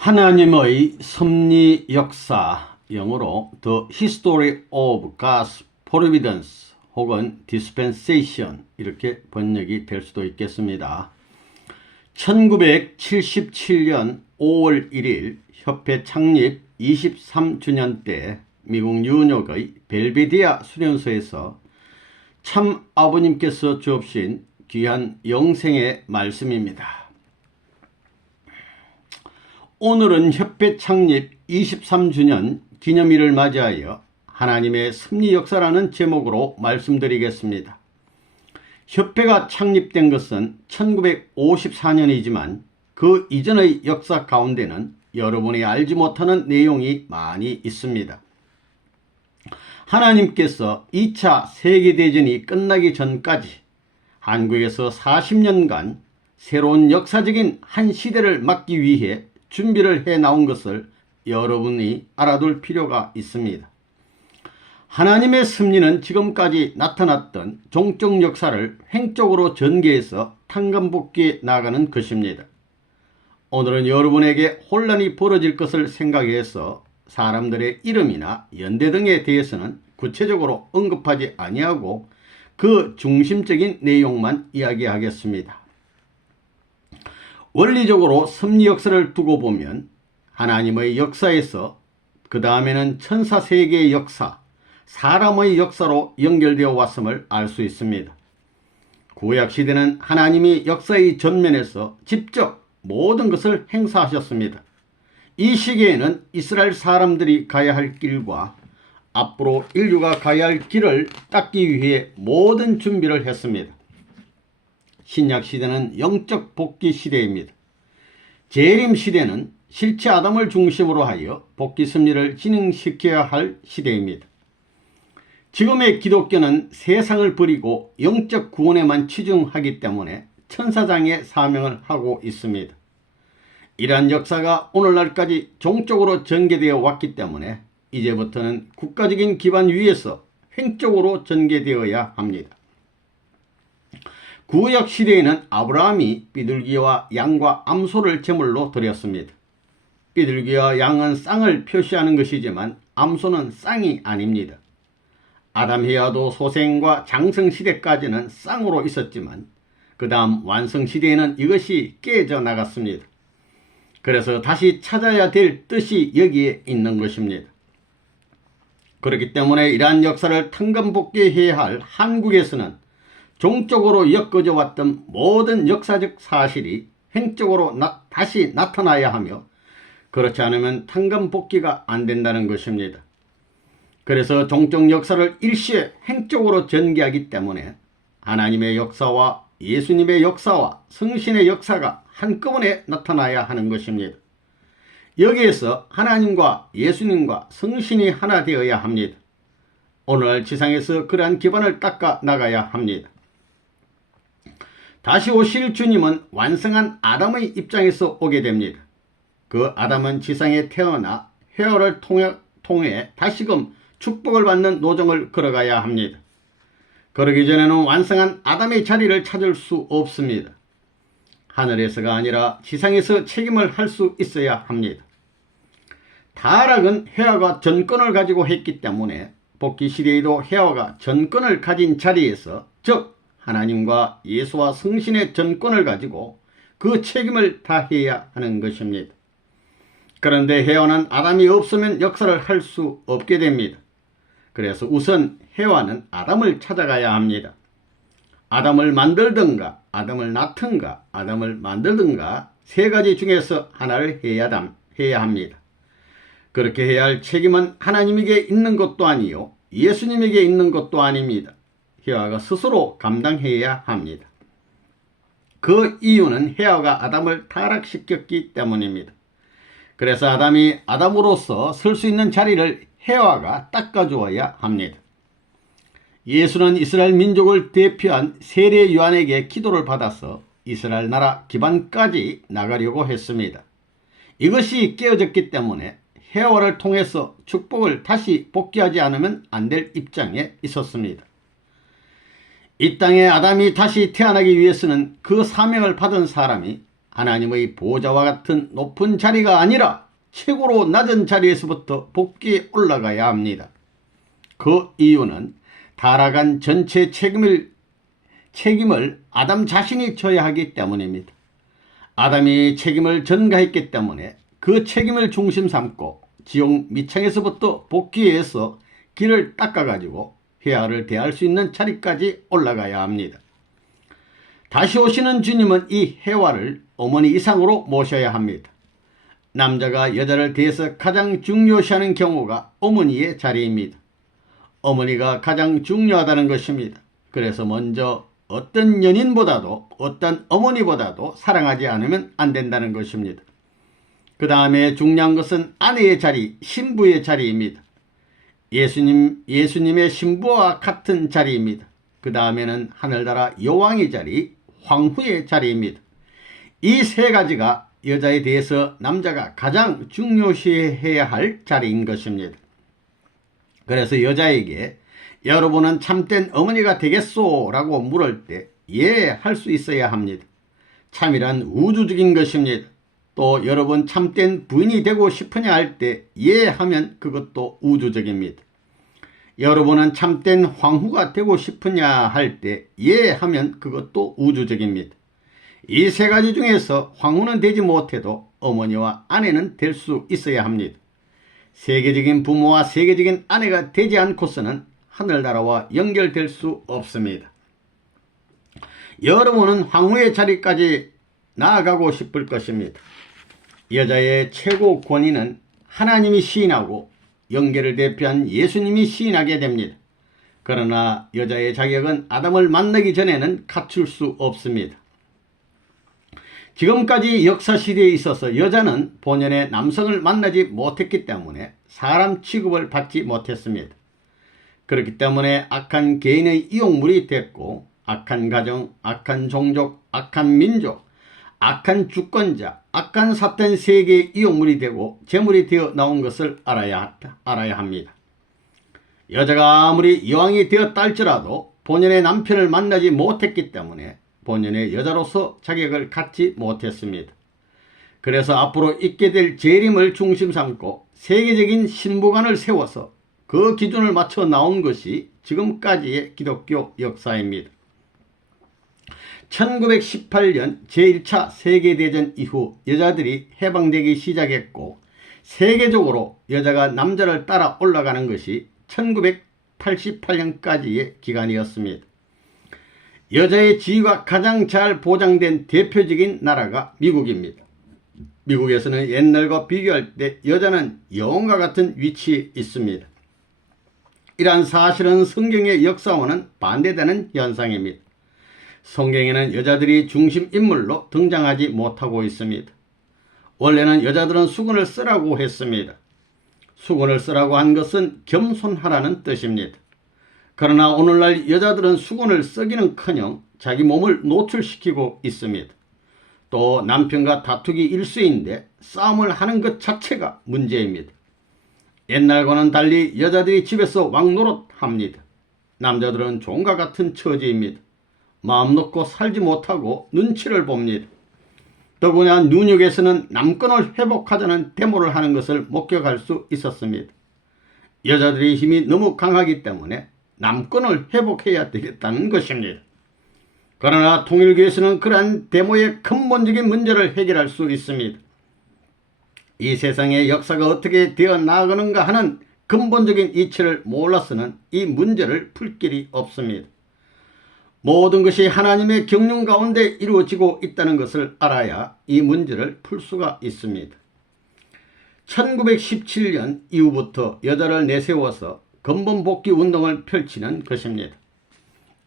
하나님의 섭리 역사, 영어로 The History of God's Providence 혹은 Dispensation 이렇게 번역이 될 수도 있겠습니다. 1977년 5월 1일 협회 창립 23주년 때 미국 뉴욕의 벨베디아 수련소에서 참 아버님께서 주옵신 귀한 영생의 말씀입니다. 오늘은 협회 창립 23주년 기념일을 맞이하여 하나님의 섭리 역사라는 제목으로 말씀드리겠습니다. 협회가 창립된 것은 1954년이지만 그 이전의 역사 가운데는 여러분이 알지 못하는 내용이 많이 있습니다. 하나님께서 2차 세계대전이 끝나기 전까지 한국에서 40년간 새로운 역사적인 한 시대를 맞기 위해 준비를 해 나온 것을 여러분이 알아둘 필요가 있습니다. 하나님의 섭리는 지금까지 나타났던 종적 역사를 횡적으로 전개해서 탕감복귀해 나가는 것입니다. 오늘은 여러분에게 혼란이 벌어질 것을 생각해서 사람들의 이름이나 연대 등에 대해서는 구체적으로 언급하지 아니하고 그 중심적인 내용만 이야기하겠습니다. 원리적으로 섭리 역사를 두고 보면 하나님의 역사에서 그 다음에는 천사 세계의 역사, 사람의 역사로 연결되어 왔음을 알 수 있습니다. 구약시대는 하나님이 역사의 전면에서 직접 모든 것을 행사하셨습니다. 이 시기에는 이스라엘 사람들이 가야 할 길과 앞으로 인류가 가야 할 길을 닦기 위해 모든 준비를 했습니다. 신약시대는 영적 복귀 시대입니다. 재림 시대는 실체 아담을 중심으로 하여 복귀 섭리를 진행시켜야 할 시대입니다. 지금의 기독교는 세상을 버리고 영적 구원에만 치중하기 때문에 천사장의 사명을 하고 있습니다. 이러한 역사가 오늘날까지 종적으로 전개되어 왔기 때문에 이제부터는 국가적인 기반 위에서 횡적으로 전개되어야 합니다. 구약 시대에는 아브라함이 비둘기와 양과 암소를 제물로 드렸습니다. 비둘기와 양은 쌍을 표시하는 것이지만 암소는 쌍이 아닙니다. 아담 헤아도 소생과 장성 시대까지는 쌍으로 있었지만 그 다음 완성 시대에는 이것이 깨져 나갔습니다. 그래서 다시 찾아야 될 뜻이 여기에 있는 것입니다. 그렇기 때문에 이러한 역사를 탕감복귀해야 할 한국에서는 종적으로 엮어져 왔던 모든 역사적 사실이 횡적으로 다시 나타나야 하며 그렇지 않으면 탕감복귀가 안 된다는 것입니다. 그래서 종적 역사를 일시에 횡적으로 전개하기 때문에 하나님의 역사와 예수님의 역사와 성신의 역사가 한꺼번에 나타나야 하는 것입니다. 여기에서 하나님과 예수님과 성신이 하나 되어야 합니다. 오늘 지상에서 그러한 기반을 닦아 나가야 합니다. 다시 오실 주님은 완성한 아담의 입장에서 오게 됩니다. 그 아담은 지상에 태어나 회오를 통해 다시금 축복을 받는 노정을 걸어가야 합니다. 그러기 전에는 완성한 아담의 자리를 찾을 수 없습니다. 하늘에서가 아니라 지상에서 책임을 할 수 있어야 합니다. 타락은 헤아가 전권을 가지고 했기 때문에 복귀 시대에도 헤아가 전권을 가진 자리에서 즉 하나님과 예수와 성신의 전권을 가지고 그 책임을 다해야 하는 것입니다. 그런데 헤아는 아담이 없으면 역사를 할 수 없게 됩니다. 그래서 우선 헤아는 아담을 찾아가야 합니다. 아담을 만들든가 아담을 낳든가 아담을 만들든가 세 가지 중에서 하나를 해야 합니다. 그렇게 해야 할 책임은 하나님에게 있는 것도 아니요 예수님에게 있는 것도 아닙니다. 헤아가 스스로 감당해야 합니다. 그 이유는 헤아가 아담을 타락시켰기 때문입니다. 그래서 아담이 아담으로서 설 수 있는 자리를 헤아가 닦아주어야 합니다. 예수는 이스라엘 민족을 대표한 세례 요한에게 기도를 받아서 이스라엘 나라 기반까지 나가려고 했습니다. 이것이 깨어졌기 때문에 헤아를 통해서 축복을 다시 복귀하지 않으면 안 될 입장에 있었습니다. 이 땅에 아담이 다시 태어나기 위해서는 그 사명을 받은 사람이 하나님의 보좌와 같은 높은 자리가 아니라 최고로 낮은 자리에서부터 복귀에 올라가야 합니다. 그 이유는 타락한 전체 책임을 아담 자신이 져야 하기 때문입니다. 아담이 책임을 전가했기 때문에 그 책임을 중심 삼고 지옥 밑창에서부터 복귀해서 길을 닦아가지고 회화를 대할 수 있는 자리까지 올라가야 합니다. 다시 오시는 주님은 이 회화를 어머니 이상으로 모셔야 합니다. 남자가 여자를 대해서 가장 중요시하는 경우가 어머니의 자리입니다. 어머니가 가장 중요하다는 것입니다. 그래서 먼저 어떤 연인보다도 어떤 어머니보다도 사랑하지 않으면 안 된다는 것입니다. 그 다음에 중요한 것은 아내의 자리, 신부의 자리입니다. 예수님의 신부와 같은 자리입니다. 그 다음에는 하늘나라 여왕의 자리, 황후의 자리입니다. 이 세 가지가 여자에 대해서 남자가 가장 중요시해야 할 자리인 것입니다. 그래서 여자에게 여러분은 참된 어머니가 되겠소? 라고 물을 때 예 할 수 있어야 합니다. 참이란 우주적인 것입니다. 또 여러분 참된 부인이 되고 싶으냐 할 때 예 하면 그것도 우주적입니다. 여러분은 참된 황후가 되고 싶으냐 할 때 예 하면 그것도 우주적입니다. 이 세 가지 중에서 황후는 되지 못해도 어머니와 아내는 될 수 있어야 합니다. 세계적인 부모와 세계적인 아내가 되지 않고서는 하늘나라와 연결될 수 없습니다. 여러분은 황후의 자리까지 나아가고 싶을 것입니다. 여자의 최고 권위는 하나님이 시인하고 영계를 대표한 예수님이 시인하게 됩니다. 그러나 여자의 자격은 아담을 만나기 전에는 갖출 수 없습니다. 지금까지 역사시대에 있어서 여자는 본연의 남성을 만나지 못했기 때문에 사람 취급을 받지 못했습니다. 그렇기 때문에 악한 개인의 이용물이 됐고 악한 가정, 악한 종족, 악한 민족, 악한 주권자, 악한 사탄 세계의 이용물이 되고 재물이 되어 나온 것을 알아야 합니다. 여자가 아무리 여왕이 되었다 할지라도 본연의 남편을 만나지 못했기 때문에 본연의 여자로서 자격을 갖지 못했습니다. 그래서 앞으로 있게 될 재림을 중심 삼고 세계적인 신부관을 세워서 그 기준을 맞춰 나온 것이 지금까지의 기독교 역사입니다. 1918년 제1차 세계대전 이후 여자들이 해방되기 시작했고 세계적으로 여자가 남자를 따라 올라가는 것이 1988년까지의 기간이었습니다. 여자의 지위가 가장 잘 보장된 대표적인 나라가 미국입니다. 미국에서는 옛날과 비교할 때 여자는 영웅과 같은 위치에 있습니다. 이러한 사실은 성경의 역사와는 반대되는 현상입니다. 성경에는 여자들이 중심인물로 등장하지 못하고 있습니다. 원래는 여자들은 수건을 쓰라고 했습니다. 수건을 쓰라고 한 것은 겸손하라는 뜻입니다. 그러나 오늘날 여자들은 수건을 쓰기는커녕 자기 몸을 노출시키고 있습니다. 또 남편과 다투기 일쑤인데 싸움을 하는 것 자체가 문제입니다. 옛날과는 달리 여자들이 집에서 왕노릇합니다. 남자들은 종과 같은 처지입니다. 마음 놓고 살지 못하고 눈치를 봅니다. 더구나 뉴욕에서는 남권을 회복하자는 데모를 하는 것을 목격할 수 있었습니다. 여자들의 힘이 너무 강하기 때문에 남권을 회복해야 되겠다는 것입니다. 그러나 통일교에서는 그러한 데모의 근본적인 문제를 해결할 수 있습니다. 이 세상의 역사가 어떻게 되어 나가는가 하는 근본적인 이치를 몰라서는 이 문제를 풀 길이 없습니다. 모든 것이 하나님의 경륜 가운데 이루어지고 있다는 것을 알아야 이 문제를 풀 수가 있습니다. 1917년 이후부터 여자를 내세워서 근본복귀 운동을 펼치는 것입니다.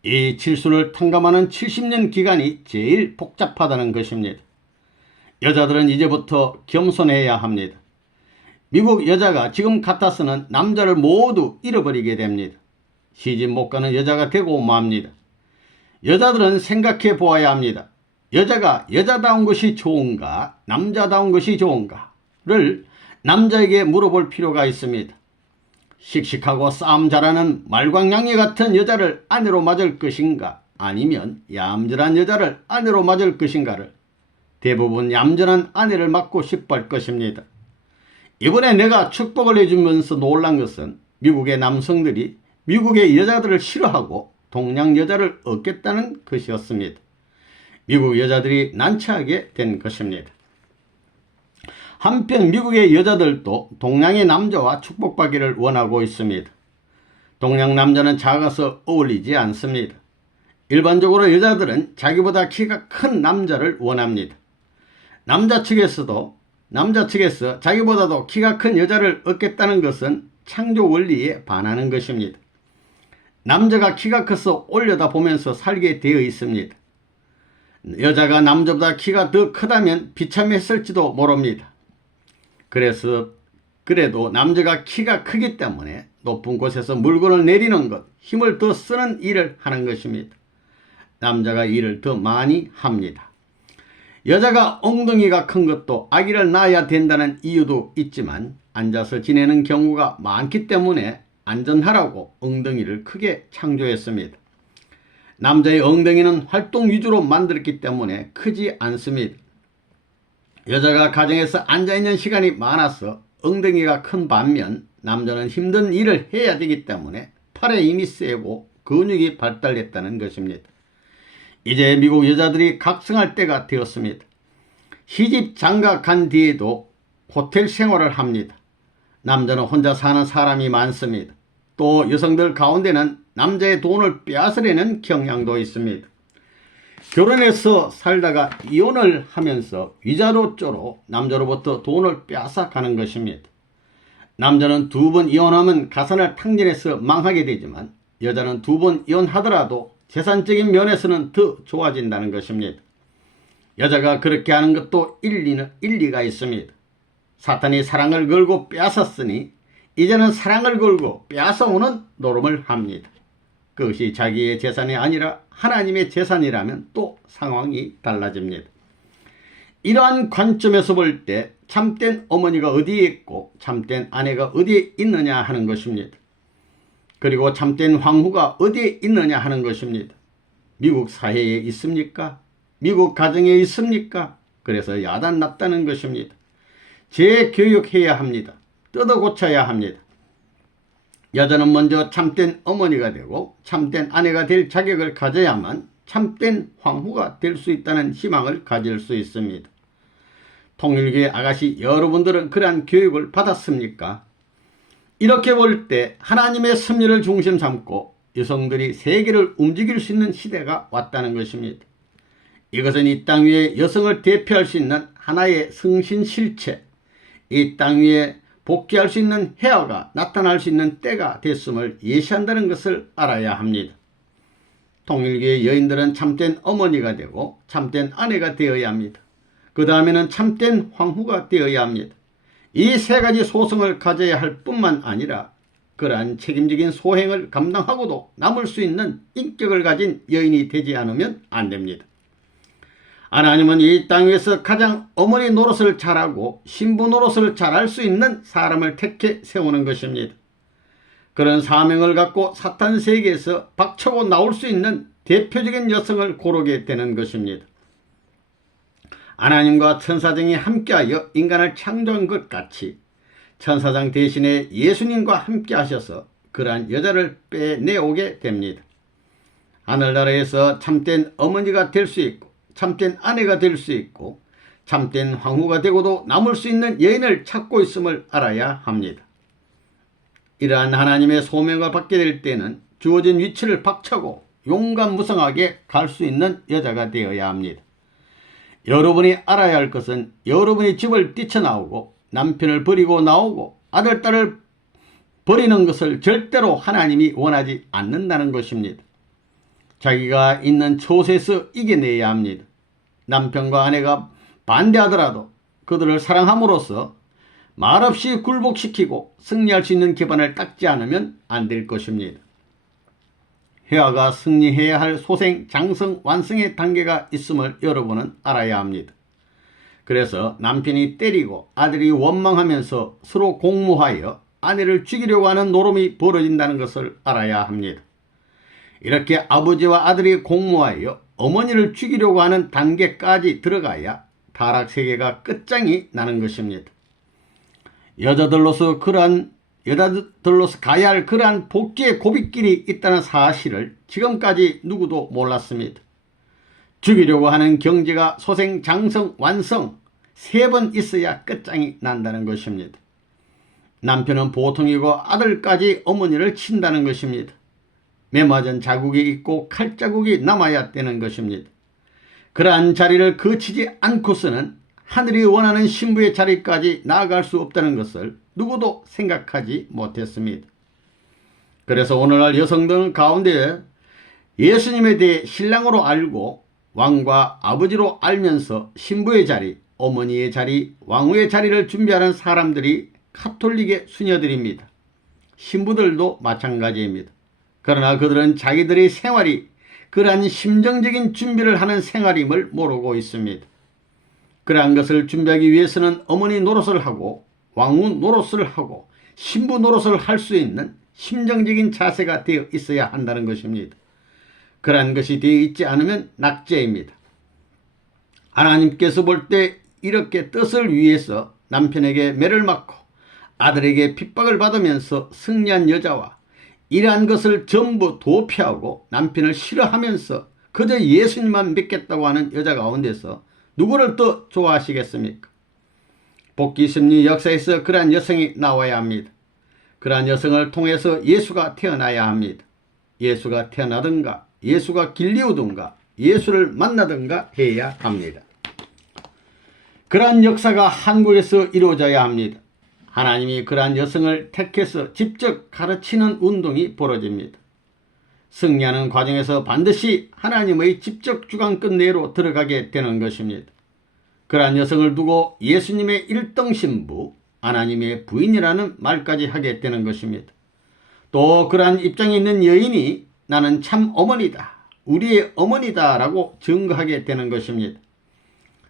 이 질서를 탕감하는 70년 기간이 제일 복잡하다는 것입니다. 여자들은 이제부터 겸손해야 합니다. 미국 여자가 지금 같아서는 남자를 모두 잃어버리게 됩니다. 시집 못 가는 여자가 되고 맙니다. 여자들은 생각해 보아야 합니다. 여자가 여자다운 것이 좋은가, 남자다운 것이 좋은가를 남자에게 물어볼 필요가 있습니다. 씩씩하고 싸움 잘하는 말광양이 같은 여자를 아내로 맞을 것인가, 아니면 얌전한 여자를 아내로 맞을 것인가를 대부분 얌전한 아내를 맡고 싶어 할 것입니다. 이번에 내가 축복을 해주면서 놀란 것은 미국의 남성들이 미국의 여자들을 싫어하고 동양 여자를 얻겠다는 것이었습니다. 미국 여자들이 난처하게 된 것입니다. 한편 미국의 여자들도 동양의 남자와 축복받기를 원하고 있습니다. 동양 남자는 작아서 어울리지 않습니다. 일반적으로 여자들은 자기보다 키가 큰 남자를 원합니다. 남자 측에서 자기보다도 키가 큰 여자를 얻겠다는 것은 창조 원리에 반하는 것입니다. 남자가 키가 커서 올려다보면서 살게 되어 있습니다. 여자가 남자보다 키가 더 크다면 비참했을지도 모릅니다. 그래도 남자가 키가 크기 때문에 높은 곳에서 물건을 내리는 것, 힘을 더 쓰는 일을 하는 것입니다. 남자가 일을 더 많이 합니다. 여자가 엉덩이가 큰 것도 아기를 낳아야 된다는 이유도 있지만 앉아서 지내는 경우가 많기 때문에 안전하라고 엉덩이를 크게 창조했습니다. 남자의 엉덩이는 활동 위주로 만들었기 때문에 크지 않습니다. 여자가 가정에서 앉아있는 시간이 많아서 엉덩이가 큰 반면 남자는 힘든 일을 해야 되기 때문에 팔에 힘이 세고 근육이 발달했다는 것입니다. 이제 미국 여자들이 각성할 때가 되었습니다. 시집 장가 간 뒤에도 호텔 생활을 합니다. 남자는 혼자 사는 사람이 많습니다. 또 여성들 가운데는 남자의 돈을 빼앗으려는 경향도 있습니다. 결혼해서 살다가 이혼을 하면서 위자료조로 남자로부터 돈을 빼앗아 가는 것입니다. 남자는 2번 이혼하면 가산을 탕진해서 망하게 되지만 여자는 2번 이혼하더라도 재산적인 면에서는 더 좋아진다는 것입니다. 여자가 그렇게 하는 것도 일리가 있습니다. 사탄이 사랑을 걸고 빼앗았으니 이제는 사랑을 걸고 빼앗아오는 노름을 합니다. 그것이 자기의 재산이 아니라 하나님의 재산이라면 또 상황이 달라집니다. 이러한 관점에서 볼 때 참된 어머니가 어디에 있고 참된 아내가 어디에 있느냐 하는 것입니다. 그리고 참된 황후가 어디에 있느냐 하는 것입니다. 미국 사회에 있습니까? 미국 가정에 있습니까? 그래서 야단났다는 것입니다. 재교육해야 합니다. 뜯어 고쳐야 합니다. 여자는 먼저 참된 어머니가 되고 참된 아내가 될 자격을 가져야만 참된 황후가 될 수 있다는 희망을 가질 수 있습니다. 통일교회 아가씨 여러분들은 그러한 교육을 받았습니까? 이렇게 볼 때 하나님의 섭리를 중심 삼고 여성들이 세계를 움직일 수 있는 시대가 왔다는 것입니다. 이것은 이 땅 위에 여성을 대표할 수 있는 하나의 성신실체, 이 땅 위에 복귀할 수 있는 헤어가 나타날 수 있는 때가 됐음을 예시한다는 것을 알아야 합니다. 통일교의 여인들은 참된 어머니가 되고 참된 아내가 되어야 합니다. 그 다음에는 참된 황후가 되어야 합니다. 이 3가지 소성을 가져야 할 뿐만 아니라 그러한 책임적인 소행을 감당하고도 남을 수 있는 인격을 가진 여인이 되지 않으면 안 됩니다. 하나님은 이 땅 위에서 가장 어머니 노릇을 잘하고 신부 노릇을 잘할 수 있는 사람을 택해 세우는 것입니다. 그런 사명을 갖고 사탄 세계에서 박차고 나올 수 있는 대표적인 여성을 고르게 되는 것입니다. 하나님과 천사장이 함께하여 인간을 창조한 것 같이 천사장 대신에 예수님과 함께 하셔서 그러한 여자를 빼내오게 됩니다. 하늘나라에서 참된 어머니가 될 수 있고 참된 아내가 될 수 있고 참된 황후가 되고도 남을 수 있는 여인을 찾고 있음을 알아야 합니다. 이러한 하나님의 소명을 받게 될 때는 주어진 위치를 박차고 용감무성하게 갈 수 있는 여자가 되어야 합니다. 여러분이 알아야 할 것은 여러분이 집을 뛰쳐나오고 남편을 버리고 나오고 아들, 딸을 버리는 것을 절대로 하나님이 원하지 않는다는 것입니다. 자기가 있는 처세에서 이겨내야 합니다. 남편과 아내가 반대하더라도 그들을 사랑함으로써 말없이 굴복시키고 승리할 수 있는 기반을 닦지 않으면 안 될 것입니다. 회화가 승리해야 할 소생, 장성, 완성의 단계가 있음을 여러분은 알아야 합니다. 그래서 남편이 때리고 아들이 원망하면서 서로 공모하여 아내를 죽이려고 하는 노름이 벌어진다는 것을 알아야 합니다. 이렇게 아버지와 아들이 공모하여 어머니를 죽이려고 하는 단계까지 들어가야 타락세계가 끝장이 나는 것입니다. 여자들로서 가야 할 그러한 복귀의 고비길이 있다는 사실을 지금까지 누구도 몰랐습니다. 죽이려고 하는 경제가 소생, 장성, 완성 3번 있어야 끝장이 난다는 것입니다. 남편은 보통이고 아들까지 어머니를 친다는 것입니다. 매맞은 자국이 있고 칼자국이 남아야 되는 것입니다. 그러한 자리를 거치지 않고서는 하늘이 원하는 신부의 자리까지 나아갈 수 없다는 것을 누구도 생각하지 못했습니다. 그래서 오늘날 여성들 가운데 예수님에 대해 신랑으로 알고 왕과 아버지로 알면서 신부의 자리, 어머니의 자리, 왕후의 자리를 준비하는 사람들이 가톨릭의 수녀들입니다. 신부들도 마찬가지입니다. 그러나 그들은 자기들의 생활이 그러한 심정적인 준비를 하는 생활임을 모르고 있습니다. 그러한 것을 준비하기 위해서는 어머니 노릇을 하고 왕후 노릇을 하고 신부 노릇을 할 수 있는 심정적인 자세가 되어 있어야 한다는 것입니다. 그러한 것이 되어 있지 않으면 낙제입니다. 하나님께서 볼 때 이렇게 뜻을 위해서 남편에게 매를 맞고 아들에게 핍박을 받으면서 승리한 여자와 이러한 것을 전부 도피하고 남편을 싫어하면서 그저 예수님만 믿겠다고 하는 여자 가운데서 누구를 더 좋아하시겠습니까? 복귀 심리 역사에서 그러한 여성이 나와야 합니다. 그러한 여성을 통해서 예수가 태어나야 합니다. 예수가 태어나든가 예수가 길리우든가 예수를 만나든가 해야 합니다. 그러한 역사가 한국에서 이루어져야 합니다. 하나님이 그러한 여성을 택해서 직접 가르치는 운동이 벌어집니다. 승리하는 과정에서 반드시 하나님의 직접 주관권 내로 들어가게 되는 것입니다. 그러한 여성을 두고 예수님의 1등 신부, 하나님의 부인이라는 말까지 하게 되는 것입니다. 또 그러한 입장에 있는 여인이 나는 참 어머니다, 우리의 어머니다 라고 증거하게 되는 것입니다.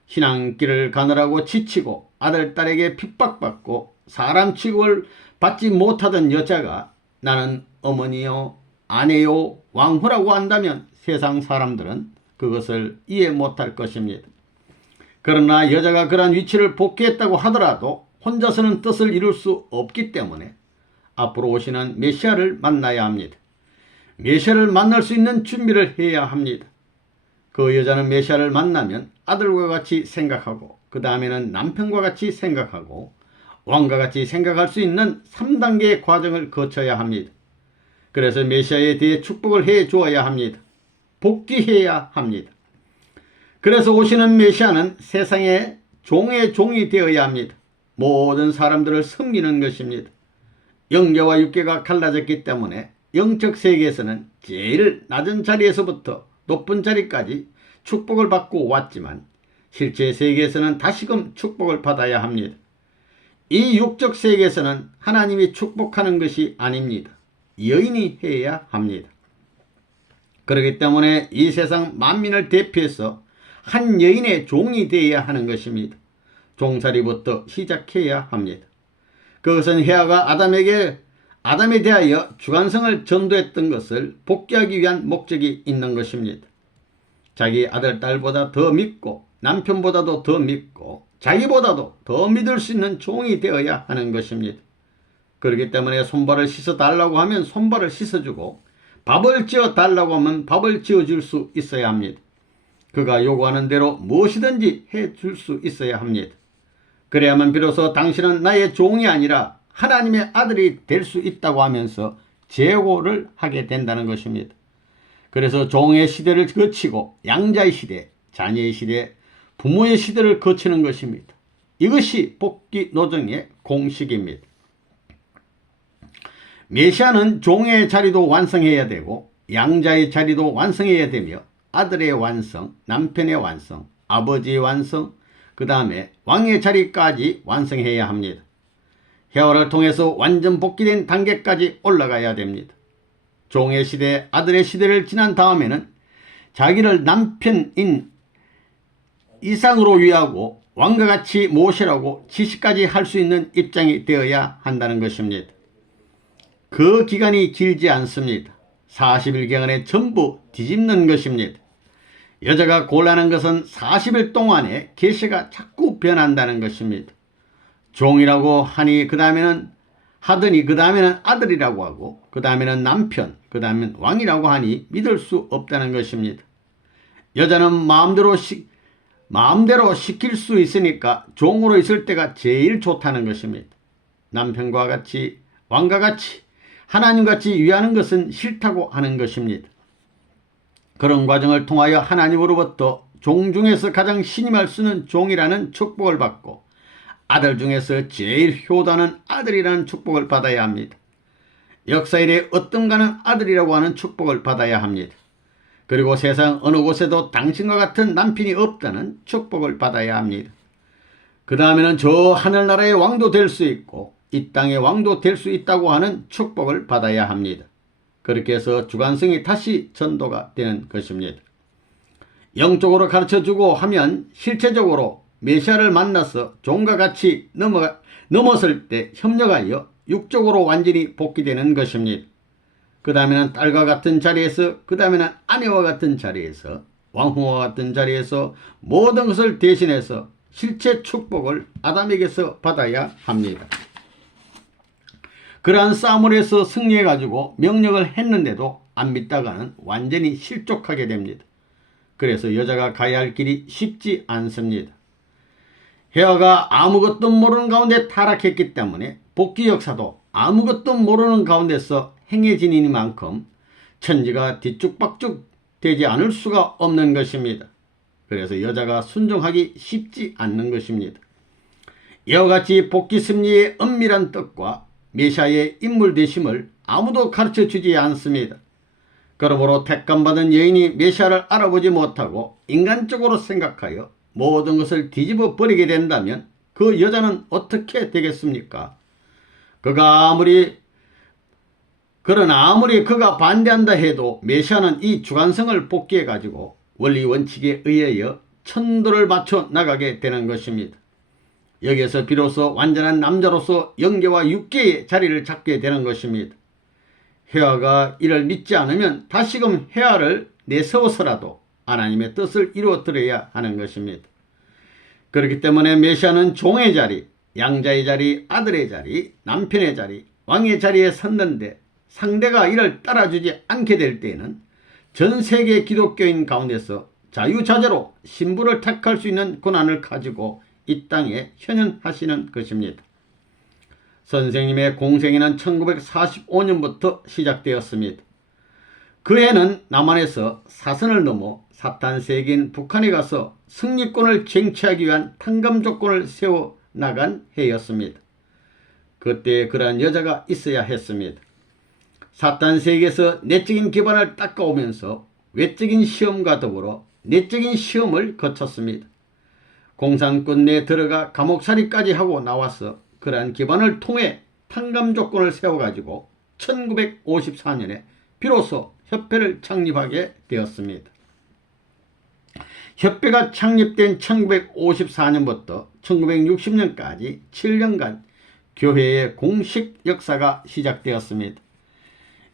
신앙길을 가느라고 지치고 아들, 딸에게 핍박받고 사람 취급을 받지 못하던 여자가 나는 어머니요, 아내요, 왕후라고 한다면 세상 사람들은 그것을 이해 못할 것입니다. 그러나 여자가 그러한 위치를 복귀했다고 하더라도 혼자서는 뜻을 이룰 수 없기 때문에 앞으로 오시는 메시아를 만나야 합니다. 메시아를 만날 수 있는 준비를 해야 합니다. 그 여자는 메시아를 만나면 아들과 같이 생각하고 그 다음에는 남편과 같이 생각하고 왕과 같이 생각할 수 있는 3단계의 과정을 거쳐야 합니다. 그래서 메시아에 대해 축복을 해 주어야 합니다. 복귀해야 합니다. 그래서 오시는 메시아는 세상의 종의 종이 되어야 합니다. 모든 사람들을 섬기는 것입니다. 영계와 육계가 갈라졌기 때문에 영적 세계에서는 제일 낮은 자리에서부터 높은 자리까지 축복을 받고 왔지만 실제 세계에서는 다시금 축복을 받아야 합니다. 이 육적 세계에서는 하나님이 축복하는 것이 아닙니다. 여인이 해야 합니다. 그렇기 때문에 이 세상 만민을 대표해서 한 여인의 종이 되어야 하는 것입니다. 종살이부터 시작해야 합니다. 그것은 헤아가 아담에 대하여 주관성을 전도했던 것을 복귀하기 위한 목적이 있는 것입니다. 자기 아들, 딸보다 더 믿고 남편보다도 더 믿고 자기보다도 더 믿을 수 있는 종이 되어야 하는 것입니다. 그렇기 때문에 손발을 씻어달라고 하면 손발을 씻어주고 밥을 지어달라고 하면 밥을 지어줄 수 있어야 합니다. 그가 요구하는 대로 무엇이든지 해줄 수 있어야 합니다. 그래야만 비로소 당신은 나의 종이 아니라 하나님의 아들이 될 수 있다고 하면서 제고를 하게 된다는 것입니다. 그래서 종의 시대를 거치고 양자의 시대, 자녀의 시대, 부모의 시대를 거치는 것입니다. 이것이 복귀 노정의 공식입니다. 메시아는 종의 자리도 완성해야 되고 양자의 자리도 완성해야 되며 아들의 완성, 남편의 완성, 아버지의 완성, 그 다음에 왕의 자리까지 완성해야 합니다. 헤어를 통해서 완전 복귀된 단계까지 올라가야 됩니다. 종의 시대, 아들의 시대를 지난 다음에는 자기를 남편인 이상으로 위하고 왕과 같이 모시라고 지시까지 할 수 있는 입장이 되어야 한다는 것입니다. 그 기간이 길지 않습니다. 40일경안에 전부 뒤집는 것입니다. 여자가 곤란한 것은 40일 동안에 계시가 자꾸 변한다는 것입니다. 종이라고 하니 그 다음에는 하더니 그 다음에는 아들이라고 하고 그 다음에는 남편, 그 다음엔 왕이라고 하니 믿을 수 없다는 것입니다. 여자는 마음대로 시킬 수 있으니까 종으로 있을 때가 제일 좋다는 것입니다. 남편과 같이 왕과 같이 하나님같이 위하는 것은 싫다고 하는 것입니다. 그런 과정을 통하여 하나님으로부터 종 중에서 가장 신임할 수 있는 종이라는 축복을 받고 아들 중에서 제일 효도하는 아들이라는 축복을 받아야 합니다. 역사 이래 어떤가는 아들이라고 하는 축복을 받아야 합니다. 그리고 세상 어느 곳에도 당신과 같은 남편이 없다는 축복을 받아야 합니다. 그 다음에는 저 하늘나라의 왕도 될 수 있고 이 땅의 왕도 될 수 있다고 하는 축복을 받아야 합니다. 그렇게 해서 주관성이 다시 전도가 되는 것입니다. 영적으로 가르쳐주고 하면 실체적으로 메시아를 만나서 종과 같이 넘었을 때 협력하여 육적으로 완전히 복귀되는 것입니다. 그 다음에는 딸과 같은 자리에서, 그 다음에는 아내와 같은 자리에서, 왕후와 같은 자리에서 모든 것을 대신해서 실체 축복을 아담에게서 받아야 합니다. 그러한 싸움을 해서 승리해가지고 명령을 했는데도 안 믿다가는 완전히 실족하게 됩니다. 그래서 여자가 가야 할 길이 쉽지 않습니다. 헤아가 아무것도 모르는 가운데 타락했기 때문에 복귀 역사도 아무것도 모르는 가운데서 행해지니만큼 천지가 뒤죽박죽 되지 않을 수가 없는 것입니다. 그래서 여자가 순종하기 쉽지 않는 것입니다. 이와 같이 복귀 승리의 엄밀한 뜻과 메시아의 인물 되심을 아무도 가르쳐주지 않습니다. 그러므로 택감받은 여인이 메시아를 알아보지 못하고 인간적으로 생각하여 모든 것을 뒤집어 버리게 된다면 그 여자는 어떻게 되겠습니까? 그러나 아무리 그가 반대한다 해도 메시아는 이 주관성을 복귀해 가지고 원리 원칙에 의하여 천도를 맞춰 나가게 되는 것입니다. 여기에서 비로소 완전한 남자로서 영계와 육계의 자리를 잡게 되는 것입니다. 헤아가 이를 믿지 않으면 다시금 헤아를 내세워서라도 하나님의 뜻을 이루어드려야 하는 것입니다. 그렇기 때문에 메시아는 종의 자리, 양자의 자리, 아들의 자리, 남편의 자리, 왕의 자리에 섰는데 상대가 이를 따라주지 않게 될 때에는 전 세계 기독교인 가운데서 자유자재로 신부를 택할 수 있는 권한을 가지고 이 땅에 현현하시는 것입니다. 선생님의 공생애는 1945년부터 시작되었습니다. 그 해는 남한에서 사선을 넘어 사탄 세계인 북한에 가서 승리권을 쟁취하기 위한 탕감 조건을 세워나간 해였습니다. 그때 그러한 여자가 있어야 했습니다. 사탄 세계에서 내적인 기반을 닦아오면서 외적인 시험과 더불어 내적인 시험을 거쳤습니다. 공산권 내에 들어가 감옥살이까지 하고 나와서 그러한 기반을 통해 탕감 조건을 세워가지고 1954년에 비로소 협회를 창립하게 되었습니다. 협회가 창립된 1954년부터 1960년까지 7년간 교회의 공식 역사가 시작되었습니다.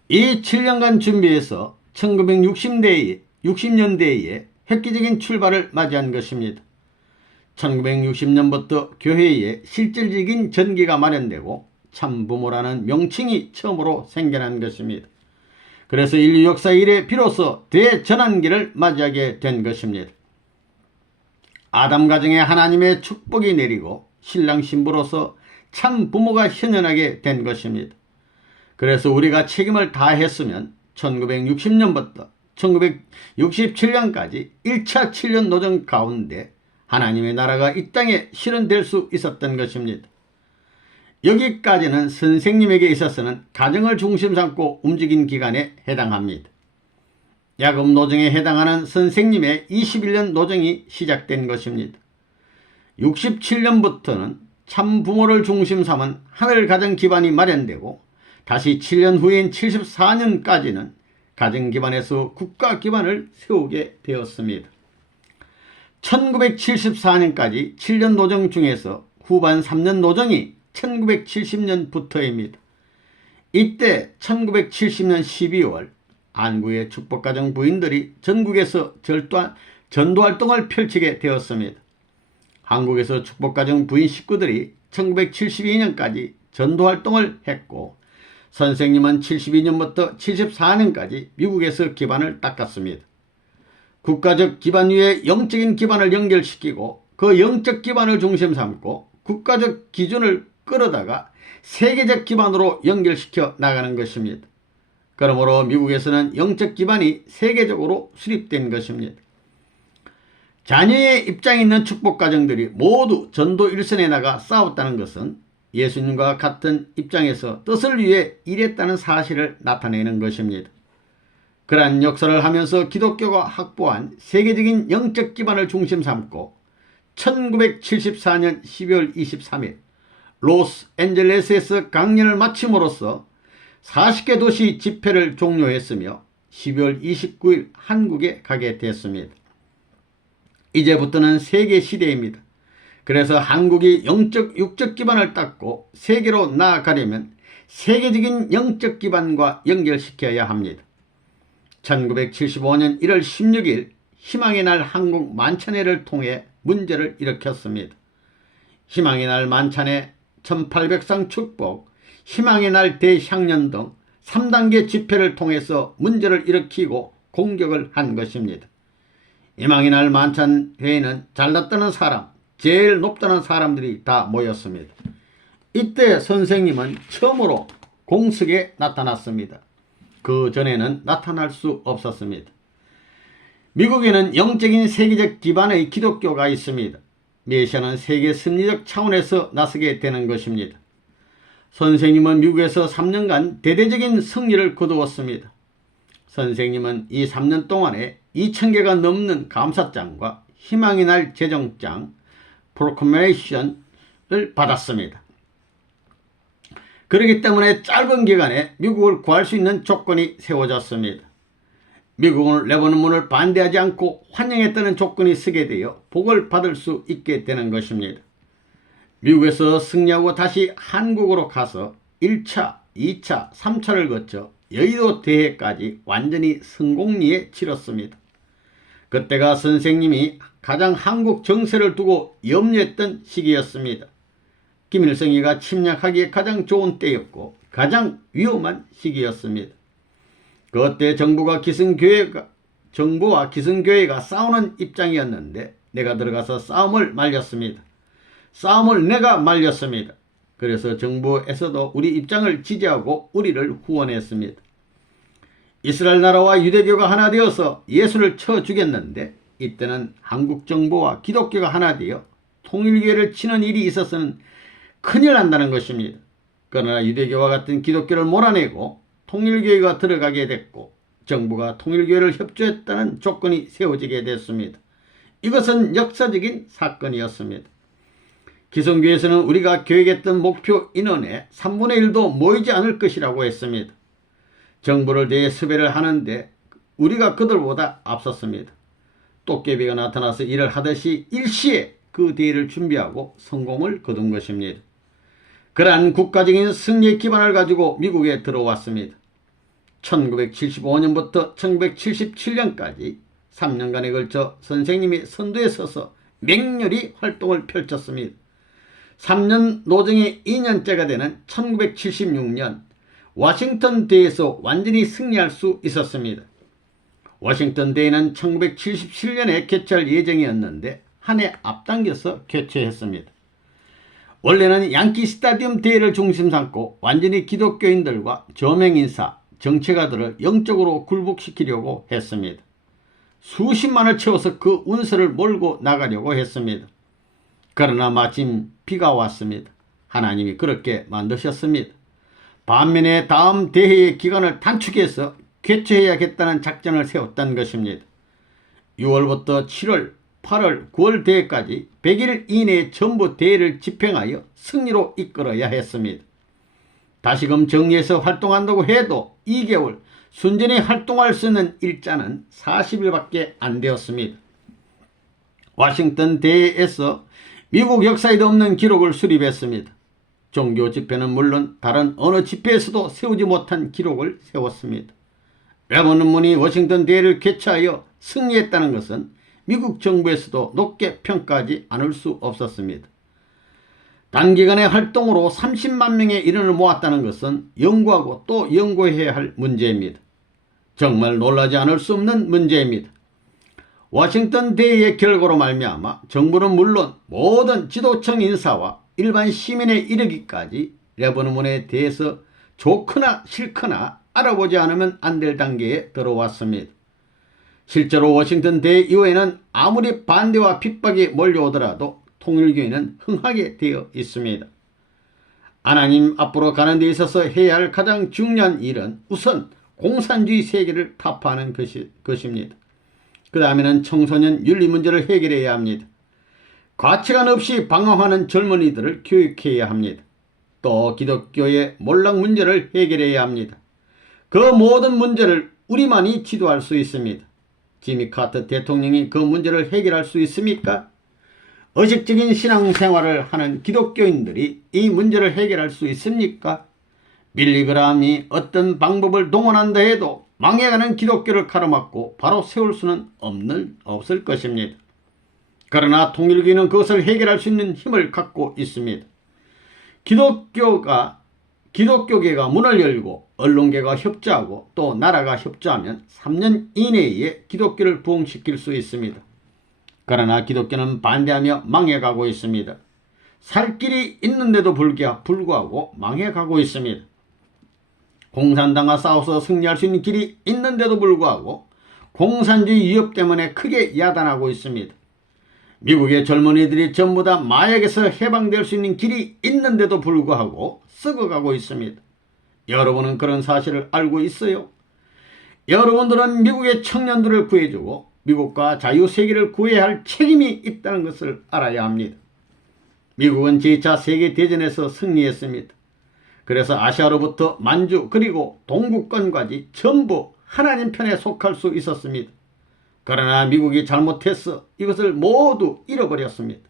이 7년간 준비해서 1960년대에 획기적인 출발을 맞이한 것입니다. 1960년부터 교회에 실질적인 전기가 마련되고 참부모라는 명칭이 처음으로 생겨난 것입니다. 그래서 인류 역사 이래 비로소 대전환기를 맞이하게 된 것입니다. 아담 가정에 하나님의 축복이 내리고 신랑 신부로서 참부모가 현현하게 된 것입니다. 그래서 우리가 책임을 다했으면 1960년부터 1967년까지 1차 7년 노정 가운데 하나님의 나라가 이 땅에 실현될 수 있었던 것입니다. 여기까지는 선생님에게 있어서는 가정을 중심 삼고 움직인 기간에 해당합니다. 야곱 노정에 해당하는 선생님의 21년 노정이 시작된 것입니다. 67년부터는 참부모를 중심 삼은 하늘 가정 기반이 마련되고 다시 7년 후인 74년까지는 가정 기반에서 국가 기반을 세우게 되었습니다. 1974년까지 7년 노정 중에서 후반 3년 노정이 1970년부터입니다. 이때 1970년 12월 안구의 축복가정 부인들이 전국에서 전도활동을 펼치게 되었습니다. 한국에서 축복가정 부인 식구들이 1972년까지 전도활동을 했고 선생님은 72년부터 74년까지 미국에서 기반을 닦았습니다. 국가적 기반 위에 영적인 기반을 연결시키고 그 영적 기반을 중심 삼고 국가적 기준을 끌어다가 세계적 기반으로 연결시켜 나가는 것입니다. 그러므로 미국에서는 영적 기반이 세계적으로 수립된 것입니다. 자녀의 입장에 있는 축복가정들이 모두 전도 일선에 나가 싸웠다는 것은 예수님과 같은 입장에서 뜻을 위해 일했다는 사실을 나타내는 것입니다. 그러한 역사를 하면서 기독교가 확보한 세계적인 영적 기반을 중심 삼고 1974년 12월 23일 로스앤젤레스에서 강연을 마침으로써 40개 도시 집회를 종료했으며 12월 29일 한국에 가게 됐습니다. 이제부터는 세계 시대입니다. 그래서 한국이 영적 육적 기반을 닦고 세계로 나아가려면 세계적인 영적 기반과 연결시켜야 합니다. 1975년 1월 16일 희망의 날 한국 만찬회를 통해 문제를 일으켰습니다. 희망의 날 만찬회, 1800상 축복, 희망의 날 대향년 등 3단계 집회를 통해서 문제를 일으키고 공격을 한 것입니다. 희망의 날 만찬회에는 잘났다는 사람, 제일 높다는 사람들이 다 모였습니다. 이때 선생님은 처음으로 공석에 나타났습니다. 그 전에는 나타날 수 없었습니다. 미국에는 영적인 세계적 기반의 기독교가 있습니다. 메시아는 세계 승리적 차원에서 나서게 되는 것입니다. 선생님은 미국에서 3년간 대대적인 승리를 거두었습니다. 선생님은 이 3년 동안에 2000개가 넘는 감사장과 희망의 날 제정장, 프로클레이션을 받았습니다. 그렇기 때문에 짧은 기간에 미국을 구할 수 있는 조건이 세워졌습니다. 미국은 레바논문을 반대하지 않고 환영했다는 조건이 쓰게 되어 복을 받을 수 있게 되는 것입니다. 미국에서 승리하고 다시 한국으로 가서 1차, 2차, 3차를 거쳐 여의도 대회까지 완전히 성공리에 치렀습니다. 그때가 선생님이 가장 한국 정세를 두고 염려했던 시기였습니다. 김일성이가 침략하기에 가장 좋은 때였고 가장 위험한 시기였습니다. 그때 정부와 기성교회가 싸우는 입장이었는데 내가 들어가서 싸움을 말렸습니다. 싸움을 내가 말렸습니다. 그래서 정부에서도 우리 입장을 지지하고 우리를 후원했습니다. 이스라엘 나라와 유대교가 하나 되어서 예수를 쳐 죽였는데 이때는 한국 정부와 기독교가 하나 되어 통일교회를 치는 일이 있어서는 큰일 난다는 것입니다. 그러나 유대교와 같은 기독교를 몰아내고 통일교회가 들어가게 됐고 정부가 통일교회를 협조했다는 조건이 세워지게 됐습니다. 이것은 역사적인 사건이었습니다. 기성교회에서는 우리가 계획했던 목표 인원의 3분의 1도 모이지 않을 것이라고 했습니다. 정부를 대해 섭외를 하는데 우리가 그들보다 앞섰습니다. 도깨비가 나타나서 일을 하듯이 일시에 그 대회를 준비하고 성공을 거둔 것입니다. 그러한 국가적인 승리의 기반을 가지고 미국에 들어왔습니다. 1975년부터 1977년까지 3년간에 걸쳐 선생님이 선두에 서서 맹렬히 활동을 펼쳤습니다. 3년 노정의 2년째가 되는 1976년 워싱턴 대회에서 완전히 승리할 수 있었습니다. 워싱턴 대회는 1977년에 개최할 예정이었는데 한 해 앞당겨서 개최했습니다. 원래는 양키 스타디움 대회를 중심 삼고 완전히 기독교인들과 저명인사, 정치가들을 영적으로 굴복시키려고 했습니다. 수십만을 채워서 그 운세를 몰고 나가려고 했습니다. 그러나 마침 비가 왔습니다. 하나님이 그렇게 만드셨습니다. 반면에 다음 대회의 기간을 단축해서 개최해야겠다는 작전을 세웠던 것입니다. 6월부터 7월, 8월, 9월 대회까지 100일 이내에 전부 대회를 집행하여 승리로 이끌어야 했습니다. 다시금 정리해서 활동한다고 해도 2개월 순전히 활동할 수 있는 일자는 40일밖에 안 되었습니다. 워싱턴 대회에서 미국 역사에도 없는 기록을 수립했습니다. 종교 집회는 물론 다른 어느 집회에서도 세우지 못한 기록을 세웠습니다. 레바논문이 워싱턴 대회를 개최하여 승리했다는 것은 미국 정부에서도 높게 평가하지 않을 수 없었습니다. 단기간의 활동으로 30만 명의 인원을 모았다는 것은 연구하고 또 연구해야 할 문제입니다. 정말 놀라지 않을 수 없는 문제입니다. 워싱턴 대의의 결과로 말미암아 정부는 물론 모든 지도층 인사와 일반 시민에 이르기까지 레버논문에 대해서 좋거나 싫거나 알아보지 않으면 안 될 단계에 들어왔습니다. 실제로 워싱턴 대의회는 아무리 반대와 핍박이 몰려오더라도 통일교회는 흥하게 되어 있습니다. 하나님 앞으로 가는 데 있어서 해야 할 가장 중요한 일은 우선 공산주의 세계를 타파하는 것입니다. 그 다음에는 청소년 윤리 문제를 해결해야 합니다. 가치관 없이 방황하는 젊은이들을 교육해야 합니다. 또 기독교의 몰락 문제를 해결해야 합니다. 그 모든 문제를 우리만이 지도할 수 있습니다. 지미 카터 대통령이 그 문제를 해결할 수 있습니까? 의식적인 신앙생활을 하는 기독교인들이 이 문제를 해결할 수 있습니까? 빌리 그라함이 어떤 방법을 동원한다 해도 망해가는 기독교를 가로막고 바로 세울 수는 없을 것입니다. 그러나 통일교회는 그것을 해결할 수 있는 힘을 갖고 있습니다. 기독교계가 문을 열고 언론계가 협조하고 또 나라가 협조하면 3년 이내에 기독교를 부흥시킬 수 있습니다. 그러나 기독교는 반대하며 망해가고 있습니다. 살 길이 있는데도 불구하고 망해가고 있습니다. 공산당과 싸워서 승리할 수 있는 길이 있는데도 불구하고 공산주의 위협 때문에 크게 야단하고 있습니다. 미국의 젊은이들이 전부 다 마약에서 해방될 수 있는 길이 있는데도 불구하고 썩어가고 있습니다. 여러분은 그런 사실을 알고 있어요? 여러분들은 미국의 청년들을 구해주고 미국과 자유세계를 구해야 할 책임이 있다는 것을 알아야 합니다. 미국은 제2차 세계대전에서 승리했습니다. 그래서 아시아로부터 만주 그리고 동구권까지 전부 하나님 편에 속할 수 있었습니다. 그러나 미국이 잘못해서 이것을 모두 잃어버렸습니다.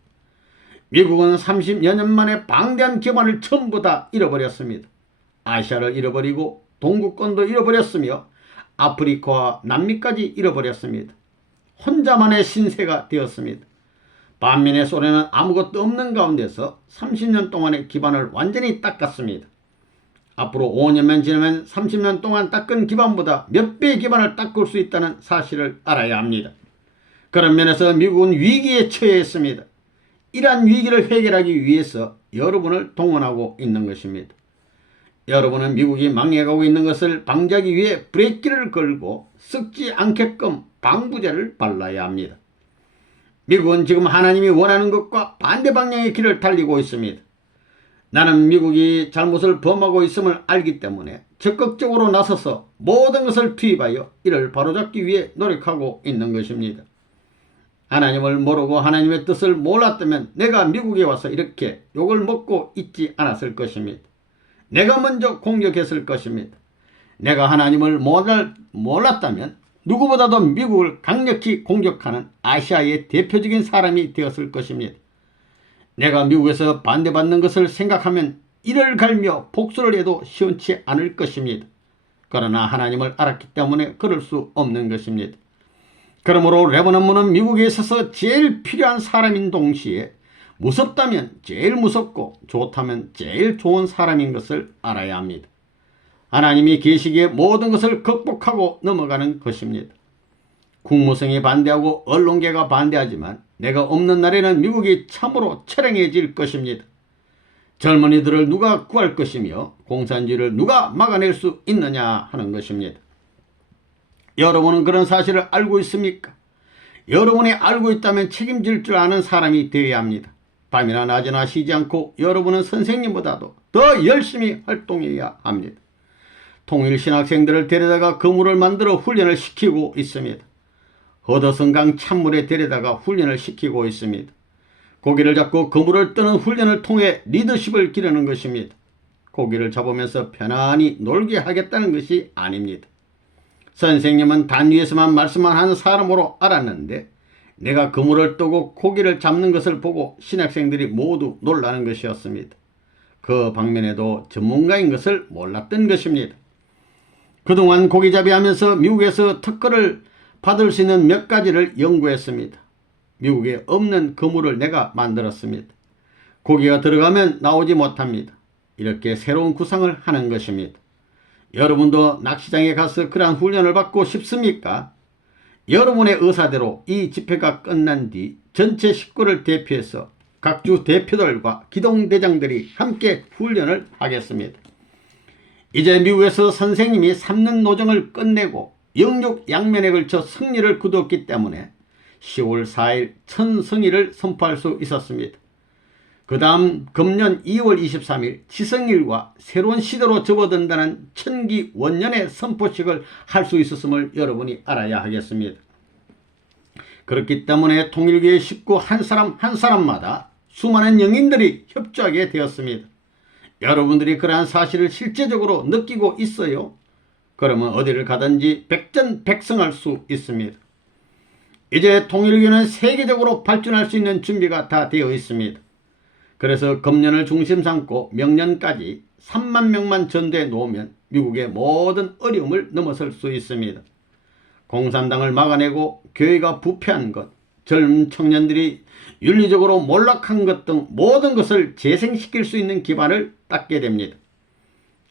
미국은 30여 년 만에 방대한 기반을 전부 다 잃어버렸습니다. 아시아를 잃어버리고 동구권도 잃어버렸으며 아프리카와 남미까지 잃어버렸습니다. 혼자만의 신세가 되었습니다. 반면에 소련은 아무것도 없는 가운데서 30년 동안의 기반을 완전히 닦았습니다. 앞으로 5년만 지나면 30년 동안 닦은 기반보다 몇 배의 기반을 닦을 수 있다는 사실을 알아야 합니다. 그런 면에서 미국은 위기에 처해 있습니다. 이러한 위기를 해결하기 위해서 여러분을 동원하고 있는 것입니다. 여러분은 미국이 망해가고 있는 것을 방지하기 위해 브레이크를 걸고 썩지 않게끔 방부제를 발라야 합니다. 미국은 지금 하나님이 원하는 것과 반대 방향의 길을 달리고 있습니다. 나는 미국이 잘못을 범하고 있음을 알기 때문에 적극적으로 나서서 모든 것을 투입하여 이를 바로잡기 위해 노력하고 있는 것입니다. 하나님을 모르고 하나님의 뜻을 몰랐다면 내가 미국에 와서 이렇게 욕을 먹고 있지 않았을 것입니다. 내가 먼저 공격했을 것입니다. 내가 하나님을 몰랐다면 누구보다도 미국을 강력히 공격하는 아시아의 대표적인 사람이 되었을 것입니다. 내가 미국에서 반대받는 것을 생각하면 이를 갈며 복수를 해도 시원치 않을 것입니다. 그러나 하나님을 알았기 때문에 그럴 수 없는 것입니다. 그러므로 레버논문은 미국에 있어서 제일 필요한 사람인 동시에 무섭다면 제일 무섭고 좋다면 제일 좋은 사람인 것을 알아야 합니다. 하나님이 계시기에 모든 것을 극복하고 넘어가는 것입니다. 국무성이 반대하고 언론계가 반대하지만 내가 없는 날에는 미국이 참으로 처량해질 것입니다. 젊은이들을 누가 구할 것이며 공산주의를 누가 막아낼 수 있느냐 하는 것입니다. 여러분은 그런 사실을 알고 있습니까? 여러분이 알고 있다면 책임질 줄 아는 사람이 되어야 합니다. 밤이나 낮이나 쉬지 않고 여러분은 선생님보다도 더 열심히 활동해야 합니다. 통일신학생들을 데려다가 그물을 만들어 훈련을 시키고 있습니다. 허더성강 찬물에 데려다가 훈련을 시키고 있습니다. 고기를 잡고 그물을 뜨는 훈련을 통해 리더십을 기르는 것입니다. 고기를 잡으면서 편안히 놀게 하겠다는 것이 아닙니다. 선생님은 단 위에서만 말씀만 하는 사람으로 알았는데 내가 그물을 뜨고 고기를 잡는 것을 보고 신학생들이 모두 놀라는 것이었습니다. 그 방면에도 전문가인 것을 몰랐던 것입니다. 그동안 고기잡이 하면서 미국에서 특허를 받을 수 있는 몇 가지를 연구했습니다. 미국에 없는 그물을 내가 만들었습니다. 고기가 들어가면 나오지 못합니다. 이렇게 새로운 구상을 하는 것입니다. 여러분도 낚시장에 가서 그러한 훈련을 받고 싶습니까? 여러분의 의사대로 이 집회가 끝난 뒤 전체 식구를 대표해서 각주 대표들과 기동대장들이 함께 훈련을 하겠습니다. 이제 미국에서 선생님이 3년 노정을 끝내고 영육 양면에 걸쳐 승리를 거두었기 때문에 10월 4일 천성일을 선포할 수 있었습니다. 그 다음 금년 2월 23일 지성일과 새로운 시대로 접어든다는 천기 원년의 선포식을 할 수 있었음을 여러분이 알아야 하겠습니다. 그렇기 때문에 통일교회 식구 한 사람 한 사람마다 수많은 영인들이 협조하게 되었습니다. 여러분들이 그러한 사실을 실제적으로 느끼고 있어요? 그러면 어디를 가든지 백전백승할 수 있습니다. 이제 통일교회는 세계적으로 발전할 수 있는 준비가 다 되어 있습니다. 그래서 금년을 중심 삼고 명년까지 3만 명만 전대해 놓으면 미국의 모든 어려움을 넘어설 수 있습니다. 공산당을 막아내고 교회가 부패한 것, 젊은 청년들이 윤리적으로 몰락한 것 등 모든 것을 재생시킬 수 있는 기반을 닦게 됩니다.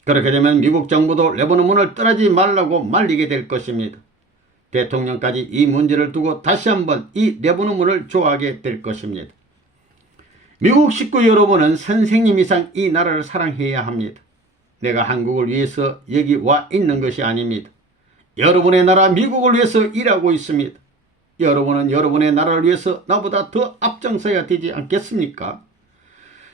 그렇게 되면 미국 정부도 레바논 문을 떠나지 말라고 말리게 될 것입니다. 대통령까지 이 문제를 두고 다시 한번 이 레바논 문을 좋아하게 될 것입니다. 미국 식구 여러분은 선생님 이상 이 나라를 사랑해야 합니다. 내가 한국을 위해서 여기 와 있는 것이 아닙니다. 여러분의 나라 미국을 위해서 일하고 있습니다. 여러분은 여러분의 나라를 위해서 나보다 더 앞장서야 되지 않겠습니까?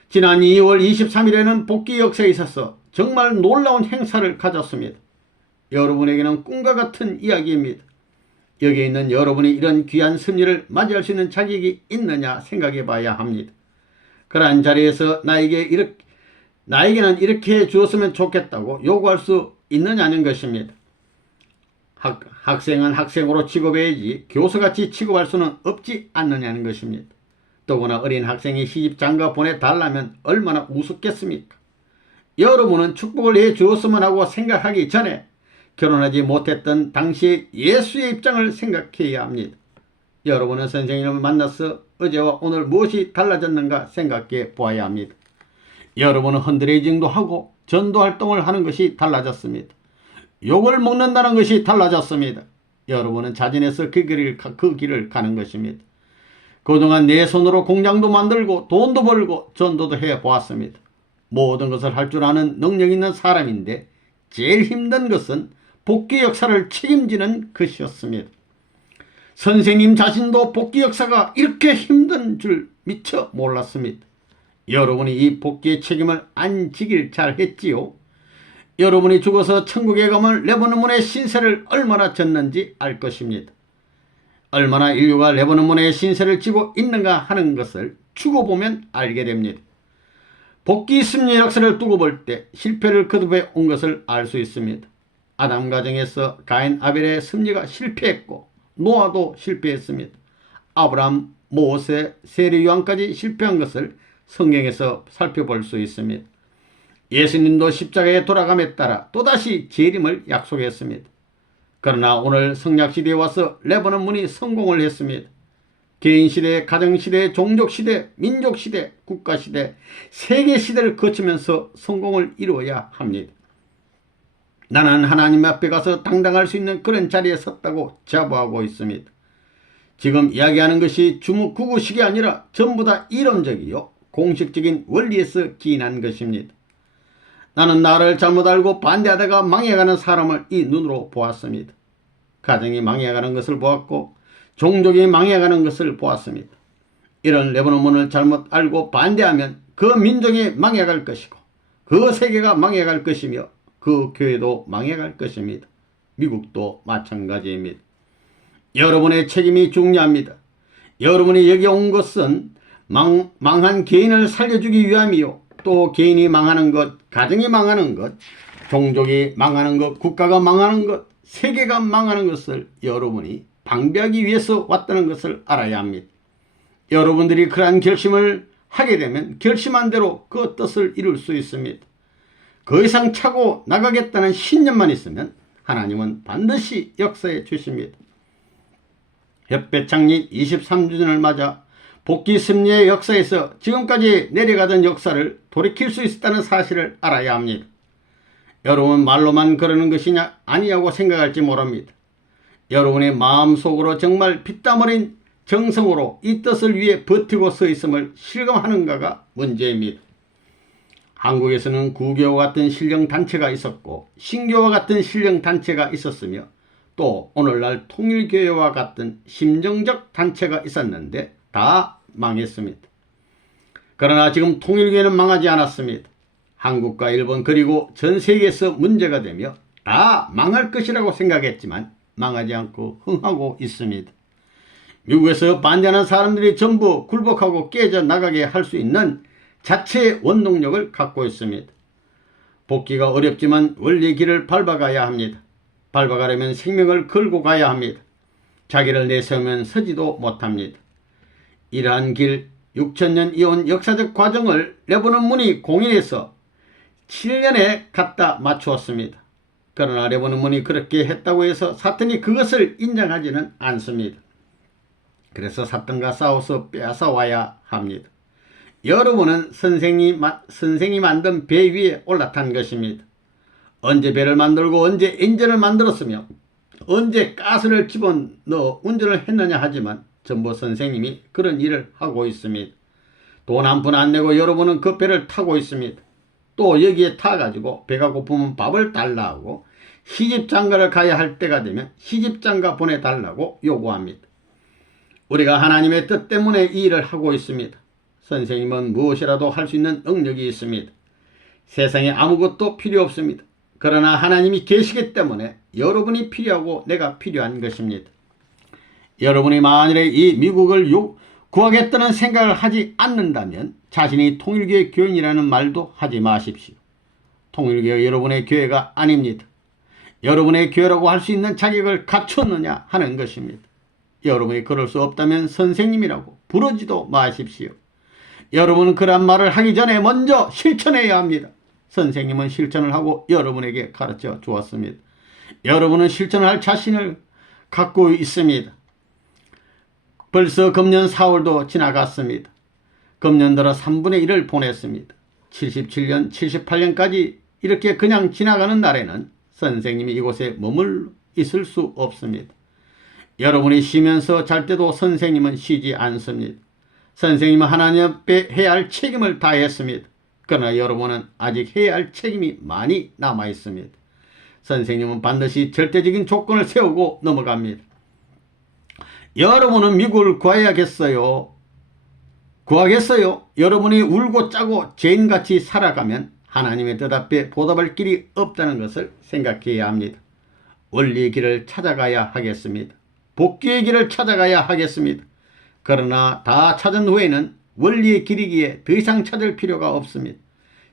지난 2월 23일에는 복귀 역사에 있어서 정말 놀라운 행사를 가졌습니다. 여러분에게는 꿈과 같은 이야기입니다. 여기에 있는 여러분이 이런 귀한 승리를 맞이할 수 있는 자격이 있느냐 생각해 봐야 합니다. 그러한 자리에서 나에게는 이렇게 해 주었으면 좋겠다고 요구할 수 있느냐는 것입니다. 학생은 학생으로 취급해야지 교수같이 취급할 수는 없지 않느냐는 것입니다. 더구나 어린 학생이 시집 장가 보내달라면 얼마나 우습겠습니까? 여러분은 축복을 해 주었으면 하고 생각하기 전에 결혼하지 못했던 당시의 예수의 입장을 생각해야 합니다. 여러분은 선생님을 만나서 어제와 오늘 무엇이 달라졌는가 생각해 보아야 합니다. 여러분은 헌드레이징도 하고 전도 활동을 하는 것이 달라졌습니다. 욕을 먹는다는 것이 달라졌습니다. 여러분은 자진해서 그 길을 가는 것입니다. 그동안 내 손으로 공장도 만들고 돈도 벌고 전도도 해보았습니다. 모든 것을 할 줄 아는 능력 있는 사람인데 제일 힘든 것은 복귀 역사를 책임지는 것이었습니다. 선생님 자신도 복귀 역사가 이렇게 힘든 줄 미처 몰랐습니다. 여러분이 이 복귀의 책임을 안 지길 잘했지요. 여러분이 죽어서 천국에 가면 레바논 문의 신세를 얼마나 졌는지 알 것입니다. 얼마나 인류가 레바논 문의 신세를 지고 있는가 하는 것을 죽어보면 알게 됩니다. 복귀 승리의 역사를 두고 볼 때 실패를 거듭해 온 것을 알 수 있습니다. 아담 가정에서 가인 아벨의 승리가 실패했고 노아도 실패했습니다. 아브라함, 모세, 세례 요한까지 실패한 것을 성경에서 살펴볼 수 있습니다. 예수님도 십자가에 돌아감에 따라 또다시 재림을 약속했습니다. 그러나 오늘 성약시대에 와서 레바논 문이 성공을 했습니다. 개인시대, 가정시대, 종족시대, 민족시대, 국가시대, 세계시대를 거치면서 성공을 이루어야 합니다. 나는 하나님 앞에 가서 당당할 수 있는 그런 자리에 섰다고 자부하고 있습니다. 지금 이야기하는 것이 주무구구식이 아니라 전부 다 이론적이요 공식적인 원리에서 기인한 것입니다. 나는 나를 잘못 알고 반대하다가 망해가는 사람을 이 눈으로 보았습니다. 가정이 망해가는 것을 보았고 종족이 망해가는 것을 보았습니다. 이런 레바논 문을 잘못 알고 반대하면 그 민족이 망해갈 것이고 그 세계가 망해갈 것이며 그 교회도 망해갈 것입니다. 미국도 마찬가지입니다. 여러분의 책임이 중요합니다. 여러분이 여기 온 것은 망한 개인을 살려주기 위함이요. 또 개인이 망하는 것, 가정이 망하는 것, 종족이 망하는 것, 국가가 망하는 것, 세계가 망하는 것을 여러분이 방비하기 위해서 왔다는 것을 알아야 합니다. 여러분들이 그러한 결심을 하게 되면 결심한 대로 그 뜻을 이룰 수 있습니다. 그 이상 차고 나가겠다는 신념만 있으면 하나님은 반드시 역사해 주십니다. 협회 창립 23주년을 맞아 복귀 승리의 역사에서 지금까지 내려가던 역사를 돌이킬 수 있었다는 사실을 알아야 합니다. 여러분 말로만 그러는 것이냐 아니냐고 생각할지 모릅니다. 여러분의 마음속으로 정말 피땀 흘린 정성으로 이 뜻을 위해 버티고 서 있음을 실감하는가가 문제입니다. 한국에서는 구교와 같은 신령단체가 있었고 신교와 같은 신령단체가 있었으며 또 오늘날 통일교회와 같은 심정적 단체가 있었는데 다 망했습니다. 그러나 지금 통일교회는 망하지 않았습니다. 한국과 일본 그리고 전 세계에서 문제가 되며 다 망할 것이라고 생각했지만 망하지 않고 흥하고 있습니다. 미국에서 반대하는 사람들이 전부 굴복하고 깨져나가게 할 수 있는 자체의 원동력을 갖고 있습니다. 복귀가 어렵지만 원리의 길을 밟아가야 합니다. 밟아가려면 생명을 걸고 가야 합니다. 자기를 내세우면 서지도 못합니다. 이러한 길 6천년 이온 역사적 과정을 레버넌 문이 공인해서 7년에 갖다 맞추었습니다. 그러나 레버넌 문이 그렇게 했다고 해서 사탄이 그것을 인정하지는 않습니다. 그래서 사탄과 싸워서 빼앗아와야 합니다. 여러분은 선생이 만든 배 위에 올라탄 것입니다. 언제 배를 만들고 언제 엔진을 만들었으며 언제 가스를 집어넣어 운전을 했느냐 하지만 전부 선생님이 그런 일을 하고 있습니다. 돈 한 푼 안 내고 여러분은 그 배를 타고 있습니다. 또 여기에 타가지고 배가 고프면 밥을 달라고 시집장가를 가야 할 때가 되면 시집장가 보내달라고 요구합니다. 우리가 하나님의 뜻 때문에 이 일을 하고 있습니다. 선생님은 무엇이라도 할 수 있는 능력이 있습니다. 세상에 아무것도 필요 없습니다. 그러나 하나님이 계시기 때문에 여러분이 필요하고 내가 필요한 것입니다. 여러분이 만일에 이 미국을 구하겠다는 생각을 하지 않는다면 자신이 통일교회 교인이라는 말도 하지 마십시오. 통일교회가 여러분의 교회가 아닙니다. 여러분의 교회라고 할 수 있는 자격을 갖췄느냐 하는 것입니다. 여러분이 그럴 수 없다면 선생님이라고 부르지도 마십시오. 여러분은 그런 말을 하기 전에 먼저 실천해야 합니다. 선생님은 실천을 하고 여러분에게 가르쳐 주었습니다. 여러분은 실천을 할 자신을 갖고 있습니다. 벌써 금년 4월도 지나갔습니다. 금년 들어 3분의 1을 보냈습니다. 77년, 78년까지 이렇게 그냥 지나가는 날에는 선생님이 이곳에 머물 있을 수 없습니다. 여러분이 쉬면서 잘 때도 선생님은 쉬지 않습니다. 선생님은 하나님 앞에 해야 할 책임을 다했습니다. 그러나 여러분은 아직 해야 할 책임이 많이 남아 있습니다. 선생님은 반드시 절대적인 조건을 세우고 넘어갑니다. 여러분은 미국을 구해야겠어요? 구하겠어요? 여러분이 울고 짜고 죄인같이 살아가면 하나님의 뜻 앞에 보답할 길이 없다는 것을 생각해야 합니다. 원리의 길을 찾아가야 하겠습니다. 복귀의 길을 찾아가야 하겠습니다. 그러나 다 찾은 후에는 원리의 길이기에 더 이상 찾을 필요가 없습니다.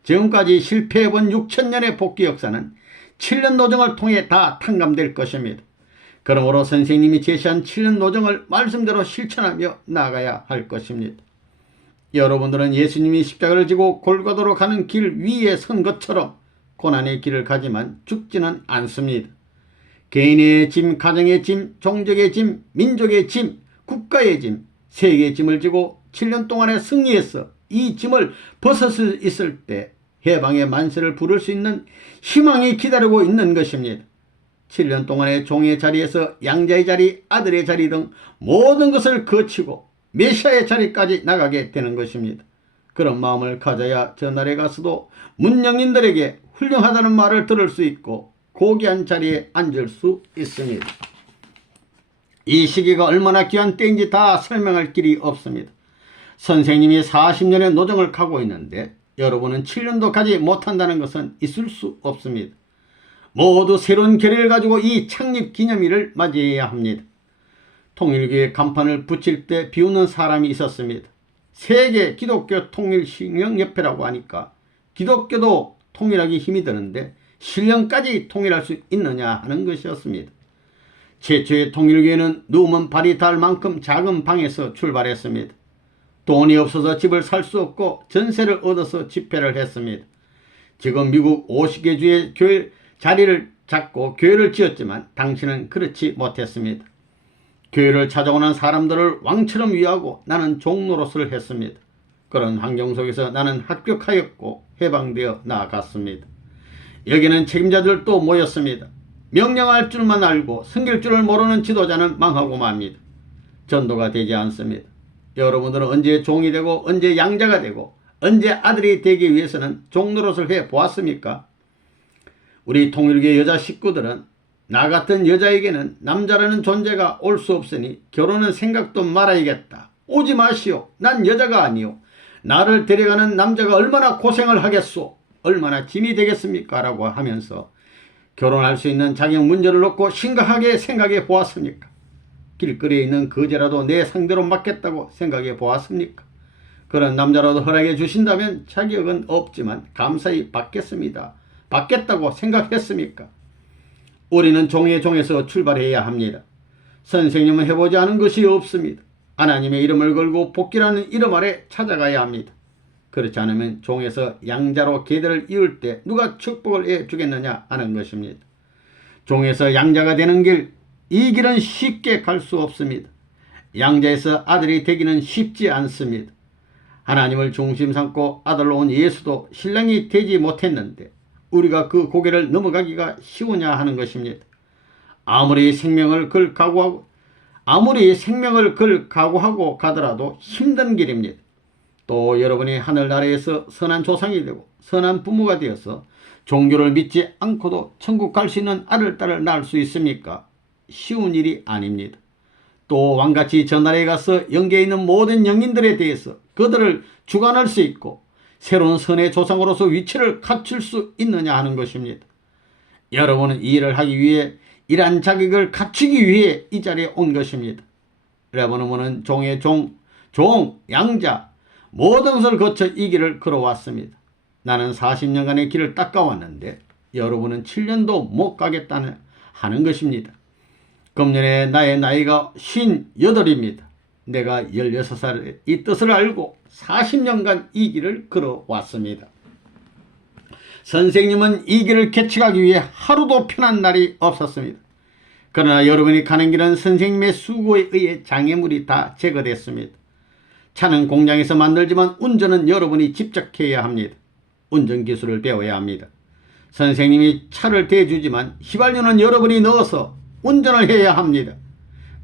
지금까지 실패해본 6천년의 복귀 역사는 7년 노정을 통해 다 탕감될 것입니다. 그러므로 선생님이 제시한 7년 노정을 말씀대로 실천하며 나가야 할 것입니다. 여러분들은 예수님이 십자가를 지고 골고다로 가는 길 위에 선 것처럼 고난의 길을 가지만 죽지는 않습니다. 개인의 짐, 가정의 짐, 종족의 짐, 민족의 짐, 국가의 짐, 세계의 짐을 지고 7년 동안에 승리해서 이 짐을 벗을 수 있을 때 해방의 만세를 부를 수 있는 희망이 기다리고 있는 것입니다. 7년 동안의 종의 자리에서 양자의 자리, 아들의 자리 등 모든 것을 거치고 메시아의 자리까지 나가게 되는 것입니다. 그런 마음을 가져야 저날에 가서도 문영인들에게 훌륭하다는 말을 들을 수 있고 고귀한 자리에 앉을 수 있습니다. 이 시기가 얼마나 귀한 때인지 다 설명할 길이 없습니다. 선생님이 40년의 노정을 가고 있는데 여러분은 7년도 가지 못한다는 것은 있을 수 없습니다. 모두 새로운 결의를 가지고 이 창립 기념일을 맞이해야 합니다. 통일교회 간판을 붙일 때 비웃는 사람이 있었습니다. 세계 기독교 통일신령협회라고 하니까 기독교도 통일하기 힘이 드는데 신령까지 통일할 수 있느냐 하는 것이었습니다. 최초의 통일교회는 누우면 발이 닿을 만큼 작은 방에서 출발했습니다. 돈이 없어서 집을 살 수 없고 전세를 얻어서 집회를 했습니다. 지금 미국 50개 주의 교회 자리를 잡고 교회를 지었지만 당신은 그렇지 못했습니다. 교회를 찾아오는 사람들을 왕처럼 위하고 나는 종노릇을 했습니다. 그런 환경 속에서 나는 합격하였고 해방되어 나아갔습니다. 여기는 책임자들도 모였습니다. 명령할 줄만 알고 섬길 줄을 모르는 지도자는 망하고 맙니다. 전도가 되지 않습니다. 여러분들은 언제 종이 되고 언제 양자가 되고 언제 아들이 되기 위해서는 종노릇을 해 보았습니까? 우리 통일교회 여자 식구들은 나 같은 여자에게는 남자라는 존재가 올 수 없으니 결혼은 생각도 말아야겠다. 오지 마시오. 난 여자가 아니오. 나를 데려가는 남자가 얼마나 고생을 하겠소. 얼마나 짐이 되겠습니까? 라고 하면서 결혼할 수 있는 자격 문제를 놓고 심각하게 생각해 보았습니까? 길거리에 있는 거지라도 내 상대로 맡겠다고 생각해 보았습니까? 그런 남자라도 허락해 주신다면 자격은 없지만 감사히 받겠습니다. 받겠다고 생각했습니까? 우리는 종의 종에서 출발해야 합니다. 선생님은 해보지 않은 것이 없습니다. 하나님의 이름을 걸고 복귀라는 이름 아래 찾아가야 합니다. 그렇지 않으면 종에서 양자로 계대를 이을 때 누가 축복을 해주겠느냐 하는 것입니다. 종에서 양자가 되는 길, 이 길은 쉽게 갈 수 없습니다. 양자에서 아들이 되기는 쉽지 않습니다. 하나님을 중심 삼고 아들로 온 예수도 신랑이 되지 못했는데 우리가 그 고개를 넘어가기가 쉬우냐 하는 것입니다. 아무리 생명을 걸 각오하고 가더라도 힘든 길입니다. 또 여러분이 하늘나라에서 선한 조상이 되고 선한 부모가 되어서 종교를 믿지 않고도 천국 갈 수 있는 아들, 딸을 낳을 수 있습니까? 쉬운 일이 아닙니다. 또 왕같이 저 나라에 가서 영계에 있는 모든 영인들에 대해서 그들을 주관할 수 있고 새로운 선의 조상으로서 위치를 갖출 수 있느냐 하는 것입니다. 여러분은 이 일을 하기 위해 이러한 자격을 갖추기 위해 이 자리에 온 것입니다. 여러분은 종의 종, 양자 모든 것을 거쳐 이 길을 걸어왔습니다. 나는 40년간의 길을 닦아왔는데 여러분은 7년도 못 가겠다는 하는 것입니다. 금년에 나의 나이가 58입니다. 내가 16살에 이 뜻을 알고 40년간 이 길을 걸어왔습니다. 선생님은 이 길을 개척하기 위해 하루도 편한 날이 없었습니다. 그러나 여러분이 가는 길은 선생님의 수고에 의해 장애물이 다 제거됐습니다. 차는 공장에서 만들지만 운전은 여러분이 직접 해야 합니다. 운전기술을 배워야 합니다. 선생님이 차를 대주지만 휘발유는 여러분이 넣어서 운전을 해야 합니다.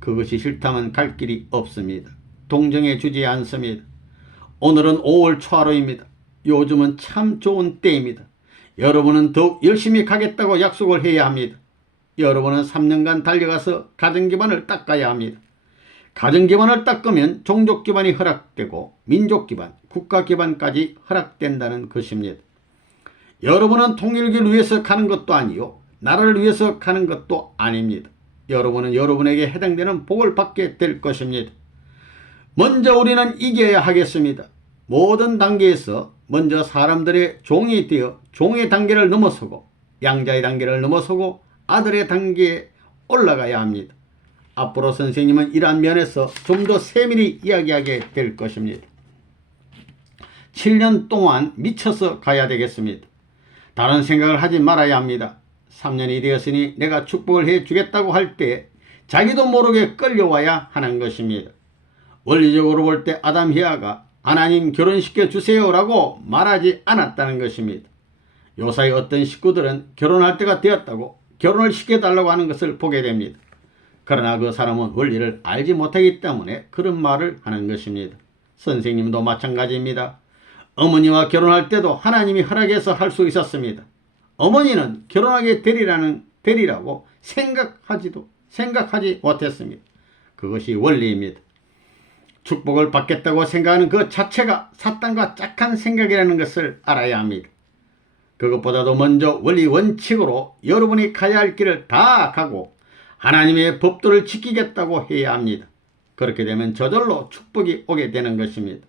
그것이 싫다면 갈 길이 없습니다. 동정해 주지 않습니다. 오늘은 5월 초하루입니다. 요즘은 참 좋은 때입니다. 여러분은 더욱 열심히 가겠다고 약속을 해야 합니다. 여러분은 3년간 달려가서 가정기반을 닦아야 합니다. 가정기반을 닦으면 종족기반이 허락되고 민족기반, 국가기반까지 허락된다는 것입니다. 여러분은 통일교를 위해서 가는 것도 아니요 나라를 위해서 가는 것도 아닙니다. 여러분은 여러분에게 해당되는 복을 받게 될 것입니다. 먼저 우리는 이겨야 하겠습니다. 모든 단계에서 먼저 사람들의 종이 되어 종의 단계를 넘어서고 양자의 단계를 넘어서고 아들의 단계에 올라가야 합니다. 앞으로 선생님은 이러한 면에서 좀 더 세밀히 이야기하게 될 것입니다. 7년 동안 미쳐서 가야 되겠습니다. 다른 생각을 하지 말아야 합니다. 3년이 되었으니 내가 축복을 해주겠다고 할 때 자기도 모르게 끌려와야 하는 것입니다. 원리적으로 볼 때 아담 히아가 하나님 결혼시켜 주세요라고 말하지 않았다는 것입니다. 요사이 어떤 식구들은 결혼할 때가 되었다고 결혼을 시켜달라고 하는 것을 보게 됩니다. 그러나 그 사람은 원리를 알지 못하기 때문에 그런 말을 하는 것입니다. 선생님도 마찬가지입니다. 어머니와 결혼할 때도 하나님이 허락해서 할 수 있었습니다. 어머니는 결혼하게 되리라고 생각하지 못했습니다. 그것이 원리입니다. 축복을 받겠다고 생각하는 그 자체가 사탄과 짝한 생각이라는 것을 알아야 합니다. 그것보다도 먼저 원리 원칙으로 여러분이 가야 할 길을 다 가고 하나님의 법도를 지키겠다고 해야 합니다. 그렇게 되면 저절로 축복이 오게 되는 것입니다.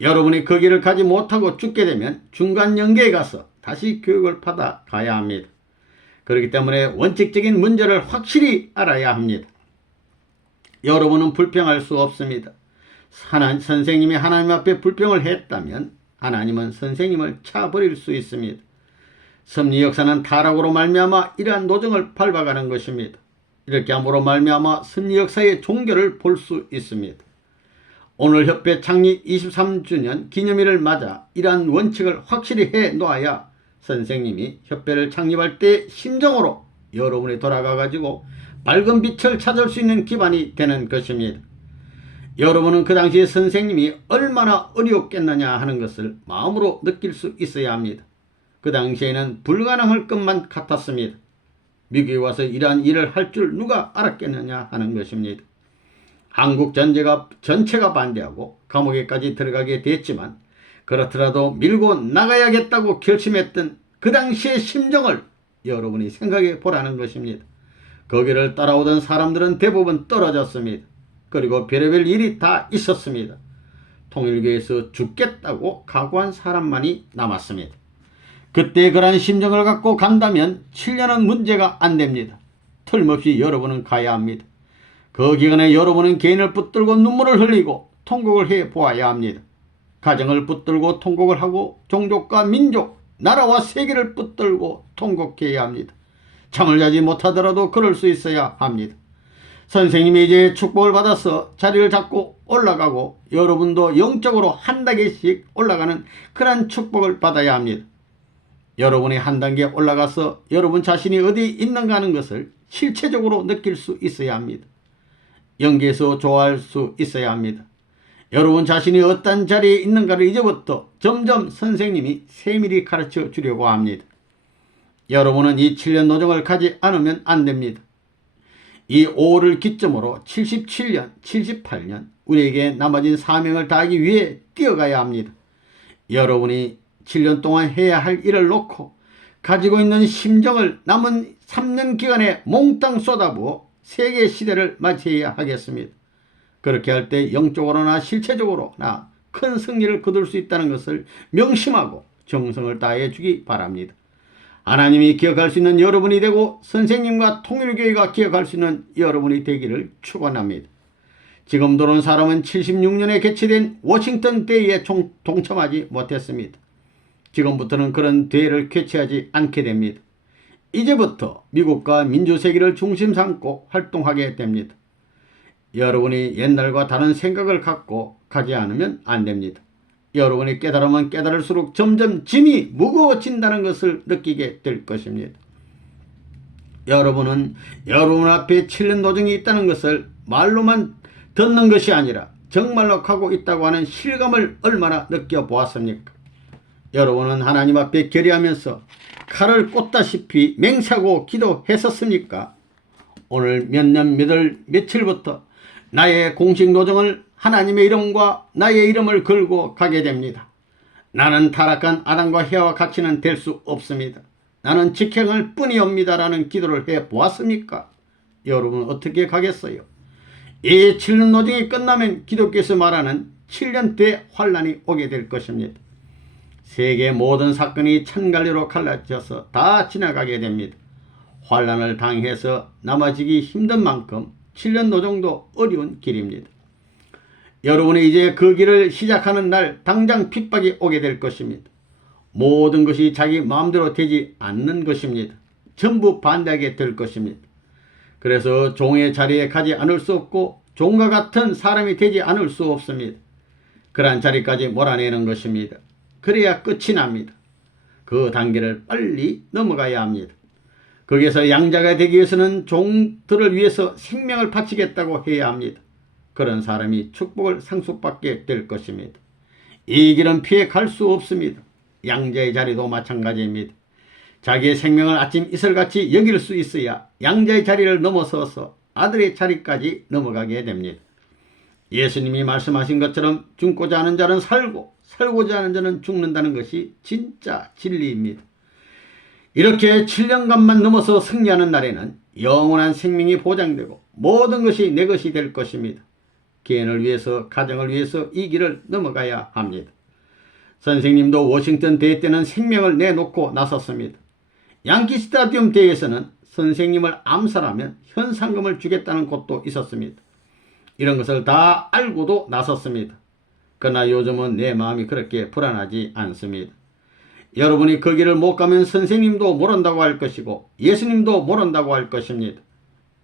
여러분이 그 길을 가지 못하고 죽게 되면 중간 연계에 가서 다시 교육을 받아 가야 합니다. 그렇기 때문에 원칙적인 문제를 확실히 알아야 합니다. 여러분은 불평할 수 없습니다. 선생님이 하나님 앞에 불평을 했다면 하나님은 선생님을 차버릴 수 있습니다. 섭리 역사는 타락으로 말미암아 이러한 노정을 밟아가는 것입니다. 이렇게 함으로 말미암아 승리 역사의 종결을 볼 수 있습니다. 오늘 협회 창립 23주년 기념일을 맞아 이러한 원칙을 확실히 해 놓아야 선생님이 협회를 창립할 때 심정으로 여러분이 돌아가 가지고 밝은 빛을 찾을 수 있는 기반이 되는 것입니다. 여러분은 그 당시에 선생님이 얼마나 어려웠겠느냐 하는 것을 마음으로 느낄 수 있어야 합니다. 그 당시에는 불가능할 것만 같았습니다. 미국에 와서 이러한 일을 할 줄 누가 알았겠느냐 하는 것입니다. 한국 전체가 반대하고 감옥에까지 들어가게 됐지만 그렇더라도 밀고 나가야겠다고 결심했던 그 당시의 심정을 여러분이 생각해 보라는 것입니다. 거기를 따라오던 사람들은 대부분 떨어졌습니다. 그리고 별의별 일이 다 있었습니다. 통일교에서 죽겠다고 각오한 사람만이 남았습니다. 그때 그러한 심정을 갖고 간다면 7년은 문제가 안 됩니다. 틀림없이 여러분은 가야 합니다. 그 기간에 여러분은 개인을 붙들고 눈물을 흘리고 통곡을 해 보아야 합니다. 가정을 붙들고 통곡을 하고 종족과 민족, 나라와 세계를 붙들고 통곡해야 합니다. 잠을 자지 못하더라도 그럴 수 있어야 합니다. 선생님이 이제 축복을 받아서 자리를 잡고 올라가고 여러분도 영적으로 한 단계씩 올라가는 그러한 축복을 받아야 합니다. 여러분이 한 단계 올라가서 여러분 자신이 어디 있는가 하는 것을 실체적으로 느낄 수 있어야 합니다. 연기에서 좋아할 수 있어야 합니다. 여러분 자신이 어떤 자리에 있는가를 이제부터 점점 선생님이 세밀히 가르쳐 주려고 합니다. 여러분은 이 7년 노정을 가지 않으면 안 됩니다. 이 5월을 기점으로 77년, 78년 우리에게 남아진 사명을 다하기 위해 뛰어가야 합니다. 여러분이 7년 동안 해야 할 일을 놓고 가지고 있는 심정을 남은 3년 기간에 몽땅 쏟아부어 세계 시대를 맞이해야 하겠습니다. 그렇게 할 때 영적으로나 실체적으로나 큰 승리를 거둘 수 있다는 것을 명심하고 정성을 다해 주기 바랍니다. 하나님이 기억할 수 있는 여러분이 되고 선생님과 통일교회가 기억할 수 있는 여러분이 되기를 축원합니다. 지금 들어온 사람은 76년에 개최된 워싱턴 대회에 동참하지 못했습니다. 지금부터는 그런 대회를 개최하지 않게 됩니다. 이제부터 미국과 민주세계를 중심 삼고 활동하게 됩니다. 여러분이 옛날과 다른 생각을 갖고 가지 않으면 안 됩니다. 여러분이 깨달으면 깨달을수록 점점 짐이 무거워진다는 것을 느끼게 될 것입니다. 여러분은 여러분 앞에 7년 노정이 있다는 것을 말로만 듣는 것이 아니라 정말로 가고 있다고 하는 실감을 얼마나 느껴보았습니까? 여러분은 하나님 앞에 결의하면서 칼을 꽂다시피 맹세하고 기도했었습니까? 오늘 몇 년 몇 월 며칠부터 나의 공식 노정을 하나님의 이름과 나의 이름을 걸고 가게 됩니다. 나는 타락한 아담과 해와 같이는 될 수 없습니다. 나는 직행할 뿐이옵니다라는 기도를 해보았습니까? 여러분 어떻게 가겠어요? 이 7년 노정이 끝나면 기독교에서 말하는 7년 대환란이 오게 될 것입니다. 세계 모든 사건이 천갈래로 갈라져서 다 지나가게 됩니다. 환란을 당해서 남아지기 힘든 만큼 7년 노정도 어려운 길입니다. 여러분이 이제 그 길을 시작하는 날 당장 핍박이 오게 될 것입니다. 모든 것이 자기 마음대로 되지 않는 것입니다. 전부 반대하게 될 것입니다. 그래서 종의 자리에 가지 않을 수 없고 종과 같은 사람이 되지 않을 수 없습니다. 그러한 자리까지 몰아내는 것입니다. 그래야 끝이 납니다. 그 단계를 빨리 넘어가야 합니다. 거기에서 양자가 되기 위해서는 종들을 위해서 생명을 바치겠다고 해야 합니다. 그런 사람이 축복을 상속받게 될 것입니다. 이 길은 피해 갈 수 없습니다. 양자의 자리도 마찬가지입니다. 자기의 생명을 아침 이슬같이 여길 수 있어야 양자의 자리를 넘어서서 아들의 자리까지 넘어가게 됩니다. 예수님이 말씀하신 것처럼 죽고자 하는 자는 살고 살고자 하는 자는 죽는다는 것이 진짜 진리입니다. 이렇게 7년간만 넘어서 승리하는 날에는 영원한 생명이 보장되고 모든 것이 내 것이 될 것입니다. 개인을 위해서 가정을 위해서 이 길을 넘어가야 합니다. 선생님도 워싱턴 대회 때는 생명을 내놓고 나섰습니다. 양키 스타디움 대회에서는 선생님을 암살하면 현상금을 주겠다는 곳도 있었습니다. 이런 것을 다 알고도 나섰습니다. 그러나 요즘은 내 마음이 그렇게 불안하지 않습니다. 여러분이 그 길을 못 가면 선생님도 모른다고 할 것이고 예수님도 모른다고 할 것입니다.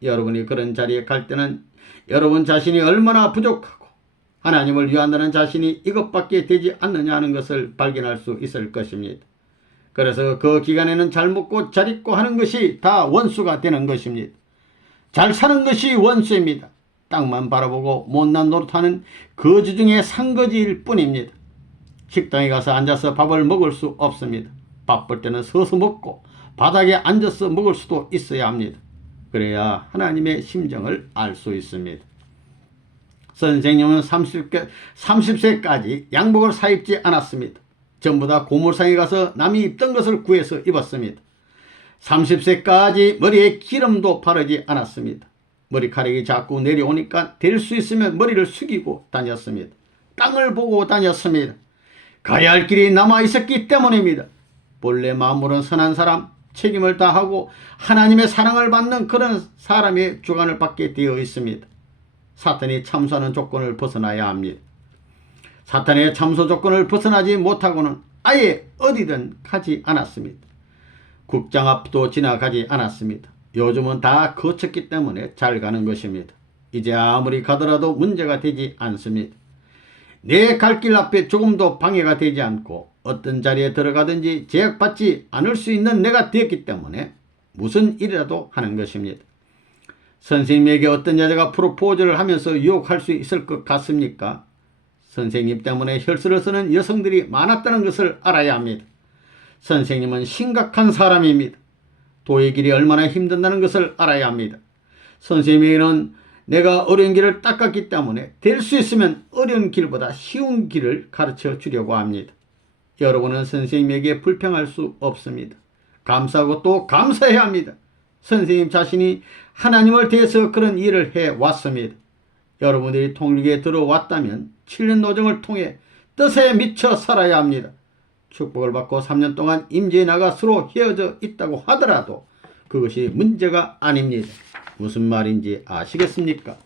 여러분이 그런 자리에 갈 때는 여러분 자신이 얼마나 부족하고 하나님을 위한다는 자신이 이것밖에 되지 않느냐 하는 것을 발견할 수 있을 것입니다. 그래서 그 기간에는 잘 먹고 잘 입고 하는 것이 다 원수가 되는 것입니다. 잘 사는 것이 원수입니다. 땅만 바라보고 못난 노릇하는 거지 중에 산거지일 뿐입니다. 식당에 가서 앉아서 밥을 먹을 수 없습니다. 바쁠 때는 서서 먹고 바닥에 앉아서 먹을 수도 있어야 합니다. 그래야 하나님의 심정을 알 수 있습니다. 선생님은 30세까지 양복을 사입지 않았습니다. 전부 다 고물상에 가서 남이 입던 것을 구해서 입었습니다. 30세까지 머리에 기름도 바르지 않았습니다. 머리카락이 자꾸 내려오니까 될 수 있으면 머리를 숙이고 다녔습니다. 땅을 보고 다녔습니다. 가야 할 길이 남아 있었기 때문입니다. 본래 마음으로는 선한 사람, 책임을 다하고 하나님의 사랑을 받는 그런 사람의 주관을 받게 되어 있습니다. 사탄이 참소하는 조건을 벗어나야 합니다. 사탄의 참소 조건을 벗어나지 못하고는 아예 어디든 가지 않았습니다. 국장 앞도 지나가지 않았습니다. 요즘은 다 거쳤기 때문에 잘 가는 것입니다. 이제 아무리 가더라도 문제가 되지 않습니다. 내 갈 길 앞에 조금도 방해가 되지 않고 어떤 자리에 들어가든지 제약받지 않을 수 있는 내가 되었기 때문에 무슨 일이라도 하는 것입니다. 선생님에게 어떤 여자가 프로포즈를 하면서 유혹할 수 있을 것 같습니까? 선생님 때문에 혈서를 쓰는 여성들이 많았다는 것을 알아야 합니다. 선생님은 심각한 사람입니다. 도의 길이 얼마나 힘든다는 것을 알아야 합니다. 선생님에게는 내가 어려운 길을 닦았기 때문에 될 수 있으면 어려운 길보다 쉬운 길을 가르쳐 주려고 합니다. 여러분은 선생님에게 불평할 수 없습니다. 감사하고 또 감사해야 합니다. 선생님 자신이 하나님을 대해서 그런 일을 해왔습니다. 여러분들이 통일교에 들어왔다면 7년 노정을 통해 뜻에 미쳐 살아야 합니다. 축복을 받고 3년 동안 임재에 나가 서로 헤어져 있다고 하더라도 그것이 문제가 아닙니다. 무슨 말인지 아시겠습니까?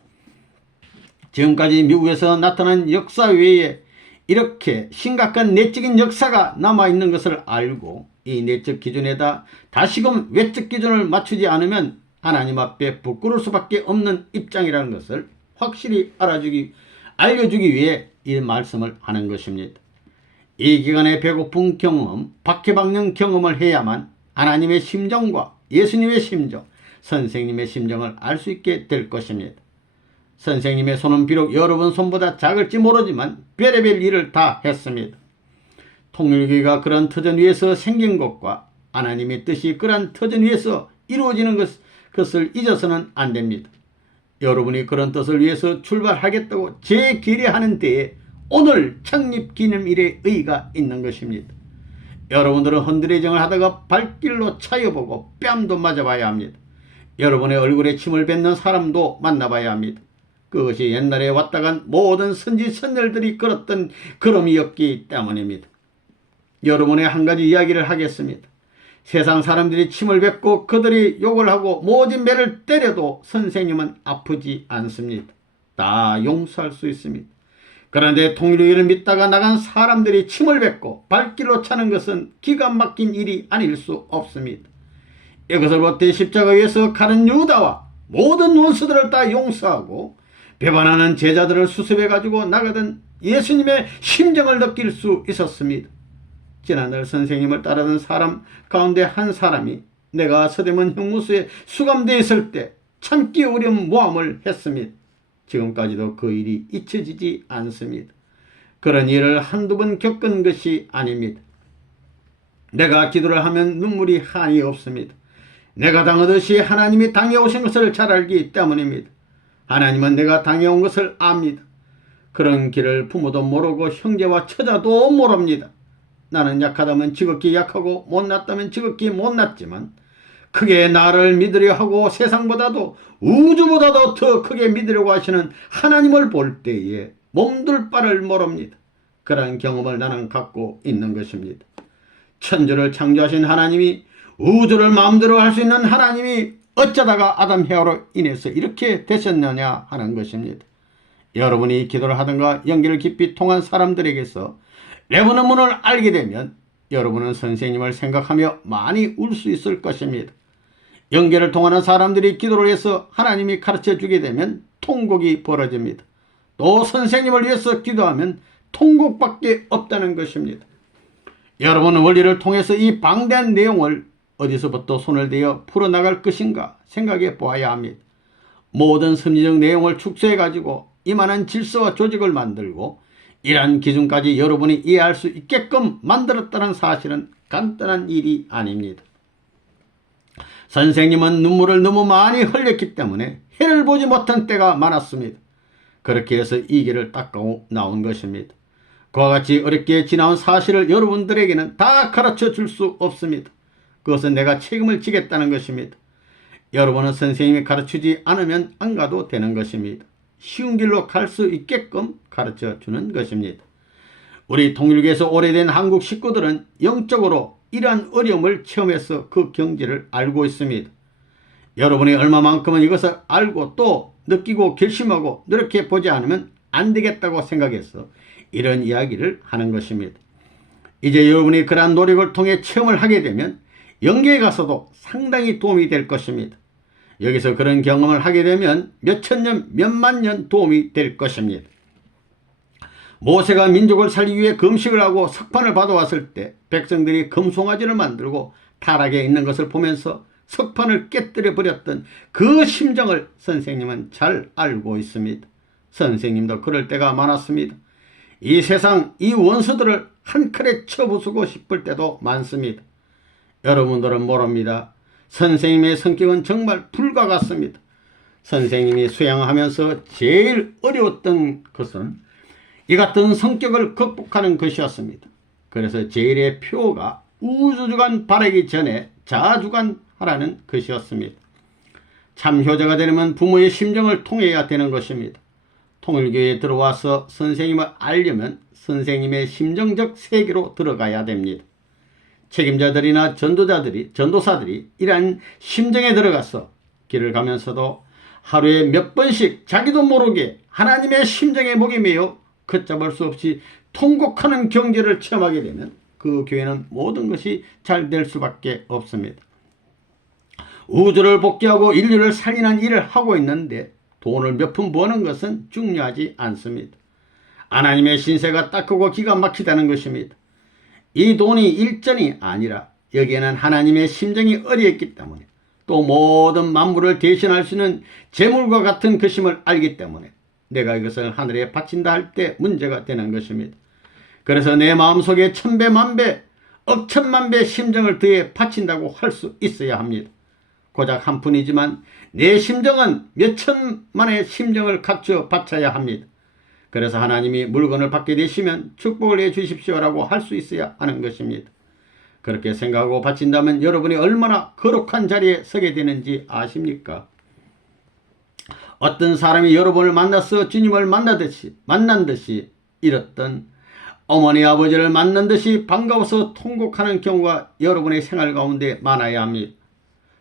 지금까지 미국에서 나타난 역사 외에 이렇게 심각한 내적인 역사가 남아있는 것을 알고 이 내적 기준에다 다시금 외적 기준을 맞추지 않으면 하나님 앞에 부끄러울 수밖에 없는 입장이라는 것을 확실히 알려주기 위해 이 말씀을 하는 것입니다. 이 기간에 배고픈 경험, 박해박는 경험을 해야만 하나님의 심정과 예수님의 심정, 선생님의 심정을 알 수 있게 될 것입니다. 선생님의 손은 비록 여러분 손보다 작을지 모르지만 별의별 일을 다 했습니다. 통일교회가 그런 터전 위에서 생긴 것과 하나님의 뜻이 그런 터전 위에서 이루어지는 것을 잊어서는 안 됩니다. 여러분이 그런 뜻을 위해서 출발하겠다고 재결의하는 때에 오늘 창립기념일의 의의가 있는 것입니다. 여러분들은 헌드레정을 하다가 발길로 차여보고 뺨도 맞아봐야 합니다. 여러분의 얼굴에 침을 뱉는 사람도 만나봐야 합니다. 그것이 옛날에 왔다간 모든 선지선열들이 걸었던 걸음이었기 때문입니다. 여러분의 한 가지 이야기를 하겠습니다. 세상 사람들이 침을 뱉고 그들이 욕을 하고 모진 매를 때려도 선생님은 아프지 않습니다. 다 용서할 수 있습니다. 그런데 통일교회를 믿다가 나간 사람들이 침을 뱉고 발길로 차는 것은 기가 막힌 일이 아닐 수 없습니다. 이것을 보태 십자가 위에서 가는 유다와 모든 원수들을 다 용서하고 배반하는 제자들을 수습해 가지고 나가던 예수님의 심정을 느낄 수 있었습니다. 지난날 선생님을 따르던 사람 가운데 한 사람이 내가 서대문 형무소에 수감되어 있을 때 참기 어려운 모함을 했습니다. 지금까지도 그 일이 잊혀지지 않습니다. 그런 일을 한두 번 겪은 것이 아닙니다. 내가 기도를 하면 눈물이 한이 없습니다. 내가 당하듯이 하나님이 당해오신 것을 잘 알기 때문입니다. 하나님은 내가 당해온 것을 압니다. 그런 길을 부모도 모르고 형제와 처자도 모릅니다. 나는 약하다면 지극히 약하고 못났다면 지극히 못났지만 크게 나를 믿으려 하고 세상보다도 우주보다도 더 크게 믿으려고 하시는 하나님을 볼 때에 몸둘 바를 모릅니다. 그러한 경험을 나는 갖고 있는 것입니다. 천주를 창조하신 하나님이 우주를 마음대로 할 수 있는 하나님이 어쩌다가 아담 헤아로 인해서 이렇게 되셨느냐 하는 것입니다. 여러분이 기도를 하든가 연기를 깊이 통한 사람들에게서 레몬의 문을 알게 되면 여러분은 선생님을 생각하며 많이 울 수 있을 것입니다. 영계를 통하는 사람들이 기도를 해서 하나님이 가르쳐 주게 되면 통곡이 벌어집니다. 또 선생님을 위해서 기도하면 통곡밖에 없다는 것입니다. 여러분은 원리를 통해서 이 방대한 내용을 어디서부터 손을 대어 풀어나갈 것인가 생각해 보아야 합니다. 모든 심리적 내용을 축소해 가지고 이만한 질서와 조직을 만들고 이러한 기준까지 여러분이 이해할 수 있게끔 만들었다는 사실은 간단한 일이 아닙니다. 선생님은 눈물을 너무 많이 흘렸기 때문에 해를 보지 못한 때가 많았습니다. 그렇게 해서 이 길을 닦고 나온 것입니다. 그와 같이 어렵게 지나온 사실을 여러분들에게는 다 가르쳐 줄 수 없습니다. 그것은 내가 책임을 지겠다는 것입니다. 여러분은 선생님이 가르치지 않으면 안 가도 되는 것입니다. 쉬운 길로 갈 수 있게끔 가르쳐 주는 것입니다. 우리 통일교에서 오래된 한국 식구들은 영적으로 이러한 어려움을 체험해서 그 경지를 알고 있습니다. 여러분이 얼마만큼은 이것을 알고 또 느끼고 결심하고 노력해 보지 않으면 안 되겠다고 생각해서 이런 이야기를 하는 것입니다. 이제 여러분이 그러한 노력을 통해 체험을 하게 되면 영계에 가서도 상당히 도움이 될 것입니다. 여기서 그런 경험을 하게 되면 몇천 년, 몇만 년 도움이 될 것입니다. 모세가 민족을 살리기 위해 금식을 하고 석판을 받아왔을 때 백성들이 금송아지를 만들고 타락에 있는 것을 보면서 석판을 깨뜨려 버렸던 그 심정을 선생님은 잘 알고 있습니다. 선생님도 그럴 때가 많았습니다. 이 세상 이 원수들을 한 칼에 쳐부수고 싶을 때도 많습니다. 여러분들은 모릅니다. 선생님의 성격은 정말 불과 같습니다. 선생님이 수양하면서 제일 어려웠던 것은 이 같은 성격을 극복하는 것이었습니다. 그래서 제일의 표가 우주주간 바라기 전에 자주간 하라는 것이었습니다. 참 효자가 되려면 부모의 심정을 통해야 되는 것입니다. 통일교에 들어와서 선생님을 알려면 선생님의 심정적 세계로 들어가야 됩니다. 책임자들이나 전도사들이 이러한 심정에 들어가서 길을 가면서도 하루에 몇 번씩 자기도 모르게 하나님의 심정에 목이 메어 걷잡을 수 없이 통곡하는 경지를 체험하게 되면 그 교회는 모든 것이 잘 될 수밖에 없습니다. 우주를 복귀하고 인류를 살리는 일을 하고 있는데 돈을 몇 푼 버는 것은 중요하지 않습니다. 하나님의 신세가 딱 크고 기가 막히다는 것입니다. 이 돈이 일전이 아니라 여기에는 하나님의 심정이 어려있기 때문에 또 모든 만물을 대신할 수 있는 재물과 같은 것임을 알기 때문에 내가 이것을 하늘에 바친다 할 때 문제가 되는 것입니다. 그래서 내 마음속에 천배 만배 억천만배 심정을 더해 바친다고 할 수 있어야 합니다. 고작 한 푼이지만 내 심정은 몇천만의 심정을 갖춰 바쳐야 합니다. 그래서 하나님이 물건을 받게 되시면 축복을 해 주십시오라고 할 수 있어야 하는 것입니다. 그렇게 생각하고 바친다면 여러분이 얼마나 거룩한 자리에 서게 되는지 아십니까? 어떤 사람이 여러분을 만나서 주님을 만난 듯이 이렇던 어머니 아버지를 만난 듯이 반가워서 통곡하는 경우가 여러분의 생활 가운데 많아야 합니다.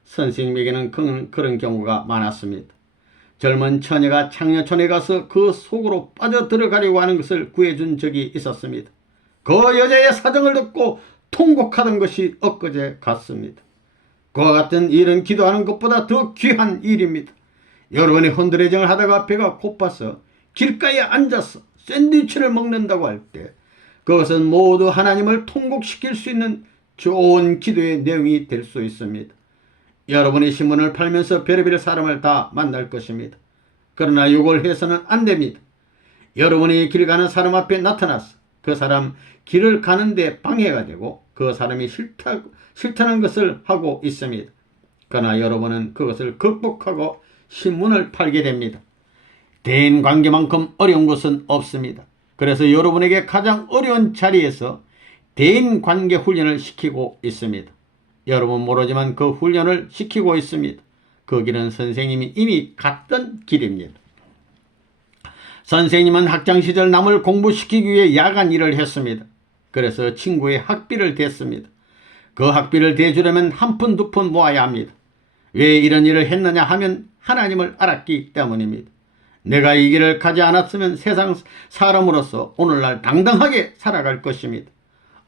선생님에게는 그런 경우가 많았습니다. 젊은 처녀가 창녀촌에 가서 그 속으로 빠져들어가려고 하는 것을 구해준 적이 있었습니다. 그 여자의 사정을 듣고 통곡하던 것이 엊그제 같습니다. 그와 같은 일은 기도하는 것보다 더 귀한 일입니다. 여러분이 헌드레정을 하다가 배가 고파서 길가에 앉아서 샌드위치를 먹는다고 할 때 그것은 모두 하나님을 통곡시킬 수 있는 좋은 기도의 내용이 될 수 있습니다. 여러분이 신문을 팔면서 별의별 사람을 다 만날 것입니다. 그러나 이걸 해서는 안 됩니다. 여러분이 길 가는 사람 앞에 나타나서 그 사람 길을 가는데 방해가 되고 그 사람이 싫다는 것을 하고 있습니다. 그러나 여러분은 그것을 극복하고 신문을 팔게 됩니다. 대인관계만큼 어려운 것은 없습니다. 그래서 여러분에게 가장 어려운 자리에서 대인관계 훈련을 시키고 있습니다. 여러분 모르지만 그 훈련을 시키고 있습니다. 그 길은 선생님이 이미 갔던 길입니다. 선생님은 학창시절 남을 공부시키기 위해 야간 일을 했습니다. 그래서 친구의 학비를 댔습니다. 그 학비를 대주려면 한 푼 두 푼 모아야 합니다. 왜 이런 일을 했느냐 하면 하나님을 알았기 때문입니다. 내가 이 길을 가지 않았으면 세상 사람으로서 오늘날 당당하게 살아갈 것입니다.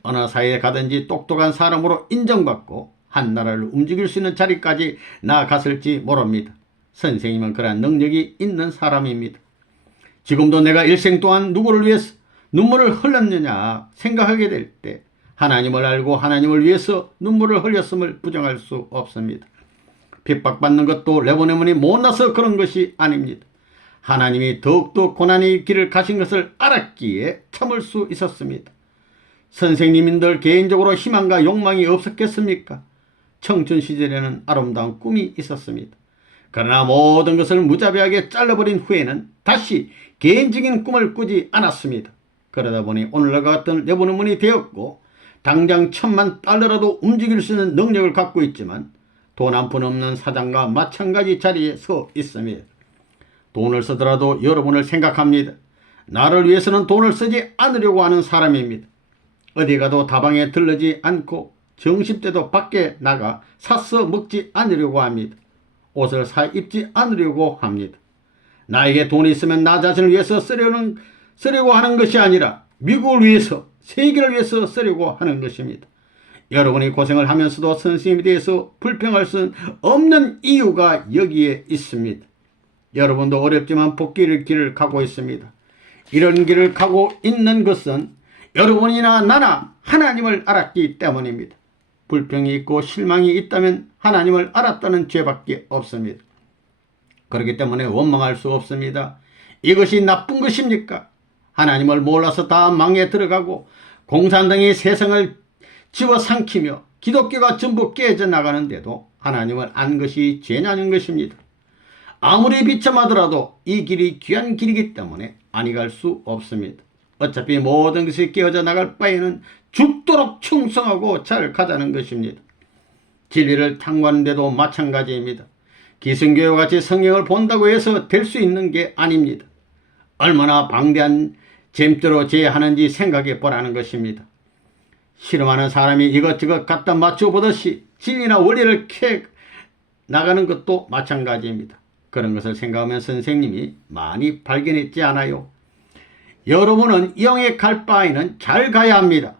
어느 사회에 가든지 똑똑한 사람으로 인정받고 한 나라를 움직일 수 있는 자리까지 나아갔을지 모릅니다. 선생님은 그러한 능력이 있는 사람입니다. 지금도 내가 일생 동안 누구를 위해서 눈물을 흘렸느냐 생각하게 될 때 하나님을 알고 하나님을 위해서 눈물을 흘렸음을 부정할 수 없습니다. 핍박받는 것도 레보네몬이 못나서 그런 것이 아닙니다. 하나님이 더욱더 고난의 길을 가신 것을 알았기에 참을 수 있었습니다. 선생님들 개인적으로 희망과 욕망이 없었겠습니까? 청춘 시절에는 아름다운 꿈이 있었습니다. 그러나 모든 것을 무자비하게 잘라버린 후에는 다시 개인적인 꿈을 꾸지 않았습니다. 그러다 보니 오늘과 같은 레보네몬이 되었고 당장 $10,000라도 움직일 수 있는 능력을 갖고 있지만 돈 한 푼 없는 사장과 마찬가지 자리에 서 있습니다. 돈을 쓰더라도 여러분을 생각합니다. 나를 위해서는 돈을 쓰지 않으려고 하는 사람입니다. 어디 가도 다방에 들르지 않고 점심때도 밖에 나가 사서 먹지 않으려고 합니다. 옷을 사 입지 않으려고 합니다. 나에게 돈이 있으면 나 자신을 위해서 쓰려고 하는 것이 아니라 미국을 위해서, 세계를 위해서 쓰려고 하는 것입니다. 여러분이 고생을 하면서도 선생님에 대해서 불평할 수 없는 이유가 여기에 있습니다. 여러분도 어렵지만 복귀의 길을 가고 있습니다. 이런 길을 가고 있는 것은 여러분이나 나나 하나님을 알았기 때문입니다. 불평이 있고 실망이 있다면 하나님을 알았다는 죄밖에 없습니다. 그렇기 때문에 원망할 수 없습니다. 이것이 나쁜 것입니까? 하나님을 몰라서 다 망에 들어가고 공산당이 세상을 집어삼키며 기독교가 전부 깨져나가는데도 하나님을 안 것이 죄냐는 것입니다. 아무리 비참하더라도 이 길이 귀한 길이기 때문에 아니 갈 수 없습니다. 어차피 모든 것이 깨어져 나갈 바에는 죽도록 충성하고 잘 가자는 것입니다. 진리를 탐구하는데도 마찬가지입니다. 기성교회와 같이 성경을 본다고 해서 될 수 있는 게 아닙니다. 얼마나 방대한 잼대로 제하는지 생각해 보라는 것입니다. 실험하는 사람이 이것저것 갖다 맞춰보듯이 진리나 원리를 캐 나가는 것도 마찬가지입니다. 그런 것을 생각하면 선생님이 많이 발견했지 않아요? 여러분은 영에 갈 바에는 잘 가야 합니다.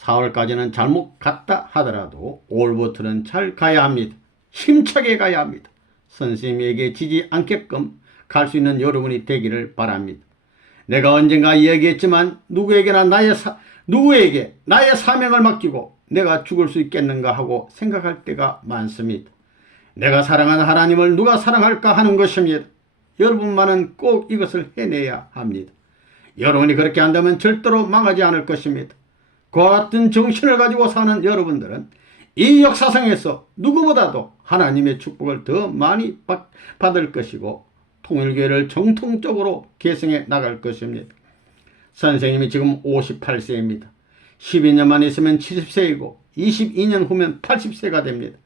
4월까지는 잘못 갔다 하더라도 5월부터는 잘 가야 합니다. 힘차게 가야 합니다. 선생님에게 지지 않게끔 갈 수 있는 여러분이 되기를 바랍니다. 내가 언젠가 이야기했지만 누구에게 나의 사명을 맡기고 내가 죽을 수 있겠는가 하고 생각할 때가 많습니다. 내가 사랑하는 하나님을 누가 사랑할까 하는 것입니다. 여러분만은 꼭 이것을 해내야 합니다. 여러분이 그렇게 한다면 절대로 망하지 않을 것입니다. 그와 같은 정신을 가지고 사는 여러분들은 이 역사상에서 누구보다도 하나님의 축복을 더 많이 받을 것이고 통일교회를 정통적으로 계승해 나갈 것입니다. 선생님이 지금 58세입니다. 12년만 있으면 70세이고 22년 후면 80세가 됩니다.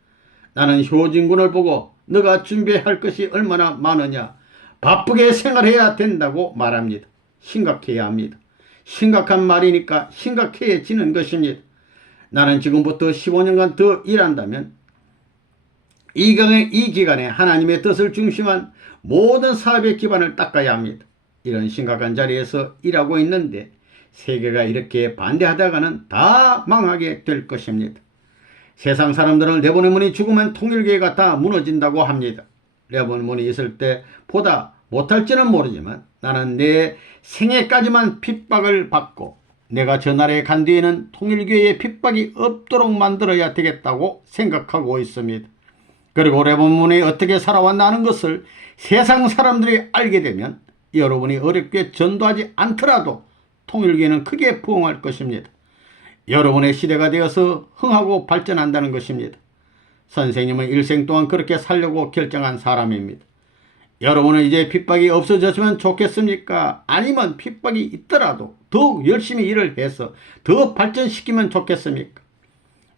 나는 효진군을 보고 너가 준비할 것이 얼마나 많으냐, 바쁘게 생활해야 된다고 말합니다. 심각해야 합니다. 심각한 말이니까 심각해지는 것입니다. 나는 지금부터 15년간 더 일한다면 이 기간에 하나님의 뜻을 중심한 모든 사업의 기반을 닦아야 합니다. 이런 심각한 자리에서 일하고 있는데 세계가 이렇게 반대하다가는 다 망하게 될 것입니다. 세상 사람들은 레보네몬이 죽으면 통일교회가 다 무너진다고 합니다. 레보네몬이 있을 때 보다 못할지는 모르지만 나는 내 생애까지만 핍박을 받고 내가 저 나라에 간 뒤에는 통일교회에 핍박이 없도록 만들어야 되겠다고 생각하고 있습니다. 그리고 레보네몬이 어떻게 살아왔나 하는 것을 세상 사람들이 알게 되면 여러분이 어렵게 전도하지 않더라도 통일교회는 크게 부흥할 것입니다. 여러분의 시대가 되어서 흥하고 발전한다는 것입니다. 선생님은 일생 동안 그렇게 살려고 결정한 사람입니다. 여러분은 이제 핍박이 없어졌으면 좋겠습니까? 아니면 핍박이 있더라도 더욱 열심히 일을 해서 더 발전시키면 좋겠습니까?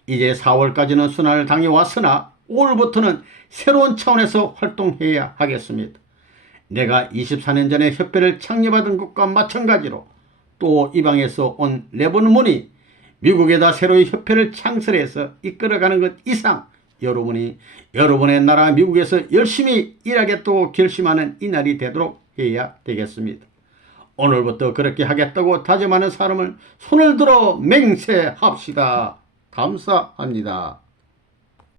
이제 4월까지는 순환을 당해왔으나 5월부터는 새로운 차원에서 활동해야 하겠습니다. 내가 24년 전에 협회를 창립하던 것과 마찬가지로 또 이방에서 온 레보네몬이 미국에다 새로이 협회를 창설해서 이끌어가는 것 이상 여러분이 여러분의 나라 미국에서 열심히 일하겠다고 결심하는 이 날이 되도록 해야 되겠습니다. 오늘부터 그렇게 하겠다고 다짐하는 사람을 손을 들어 맹세합시다. 감사합니다.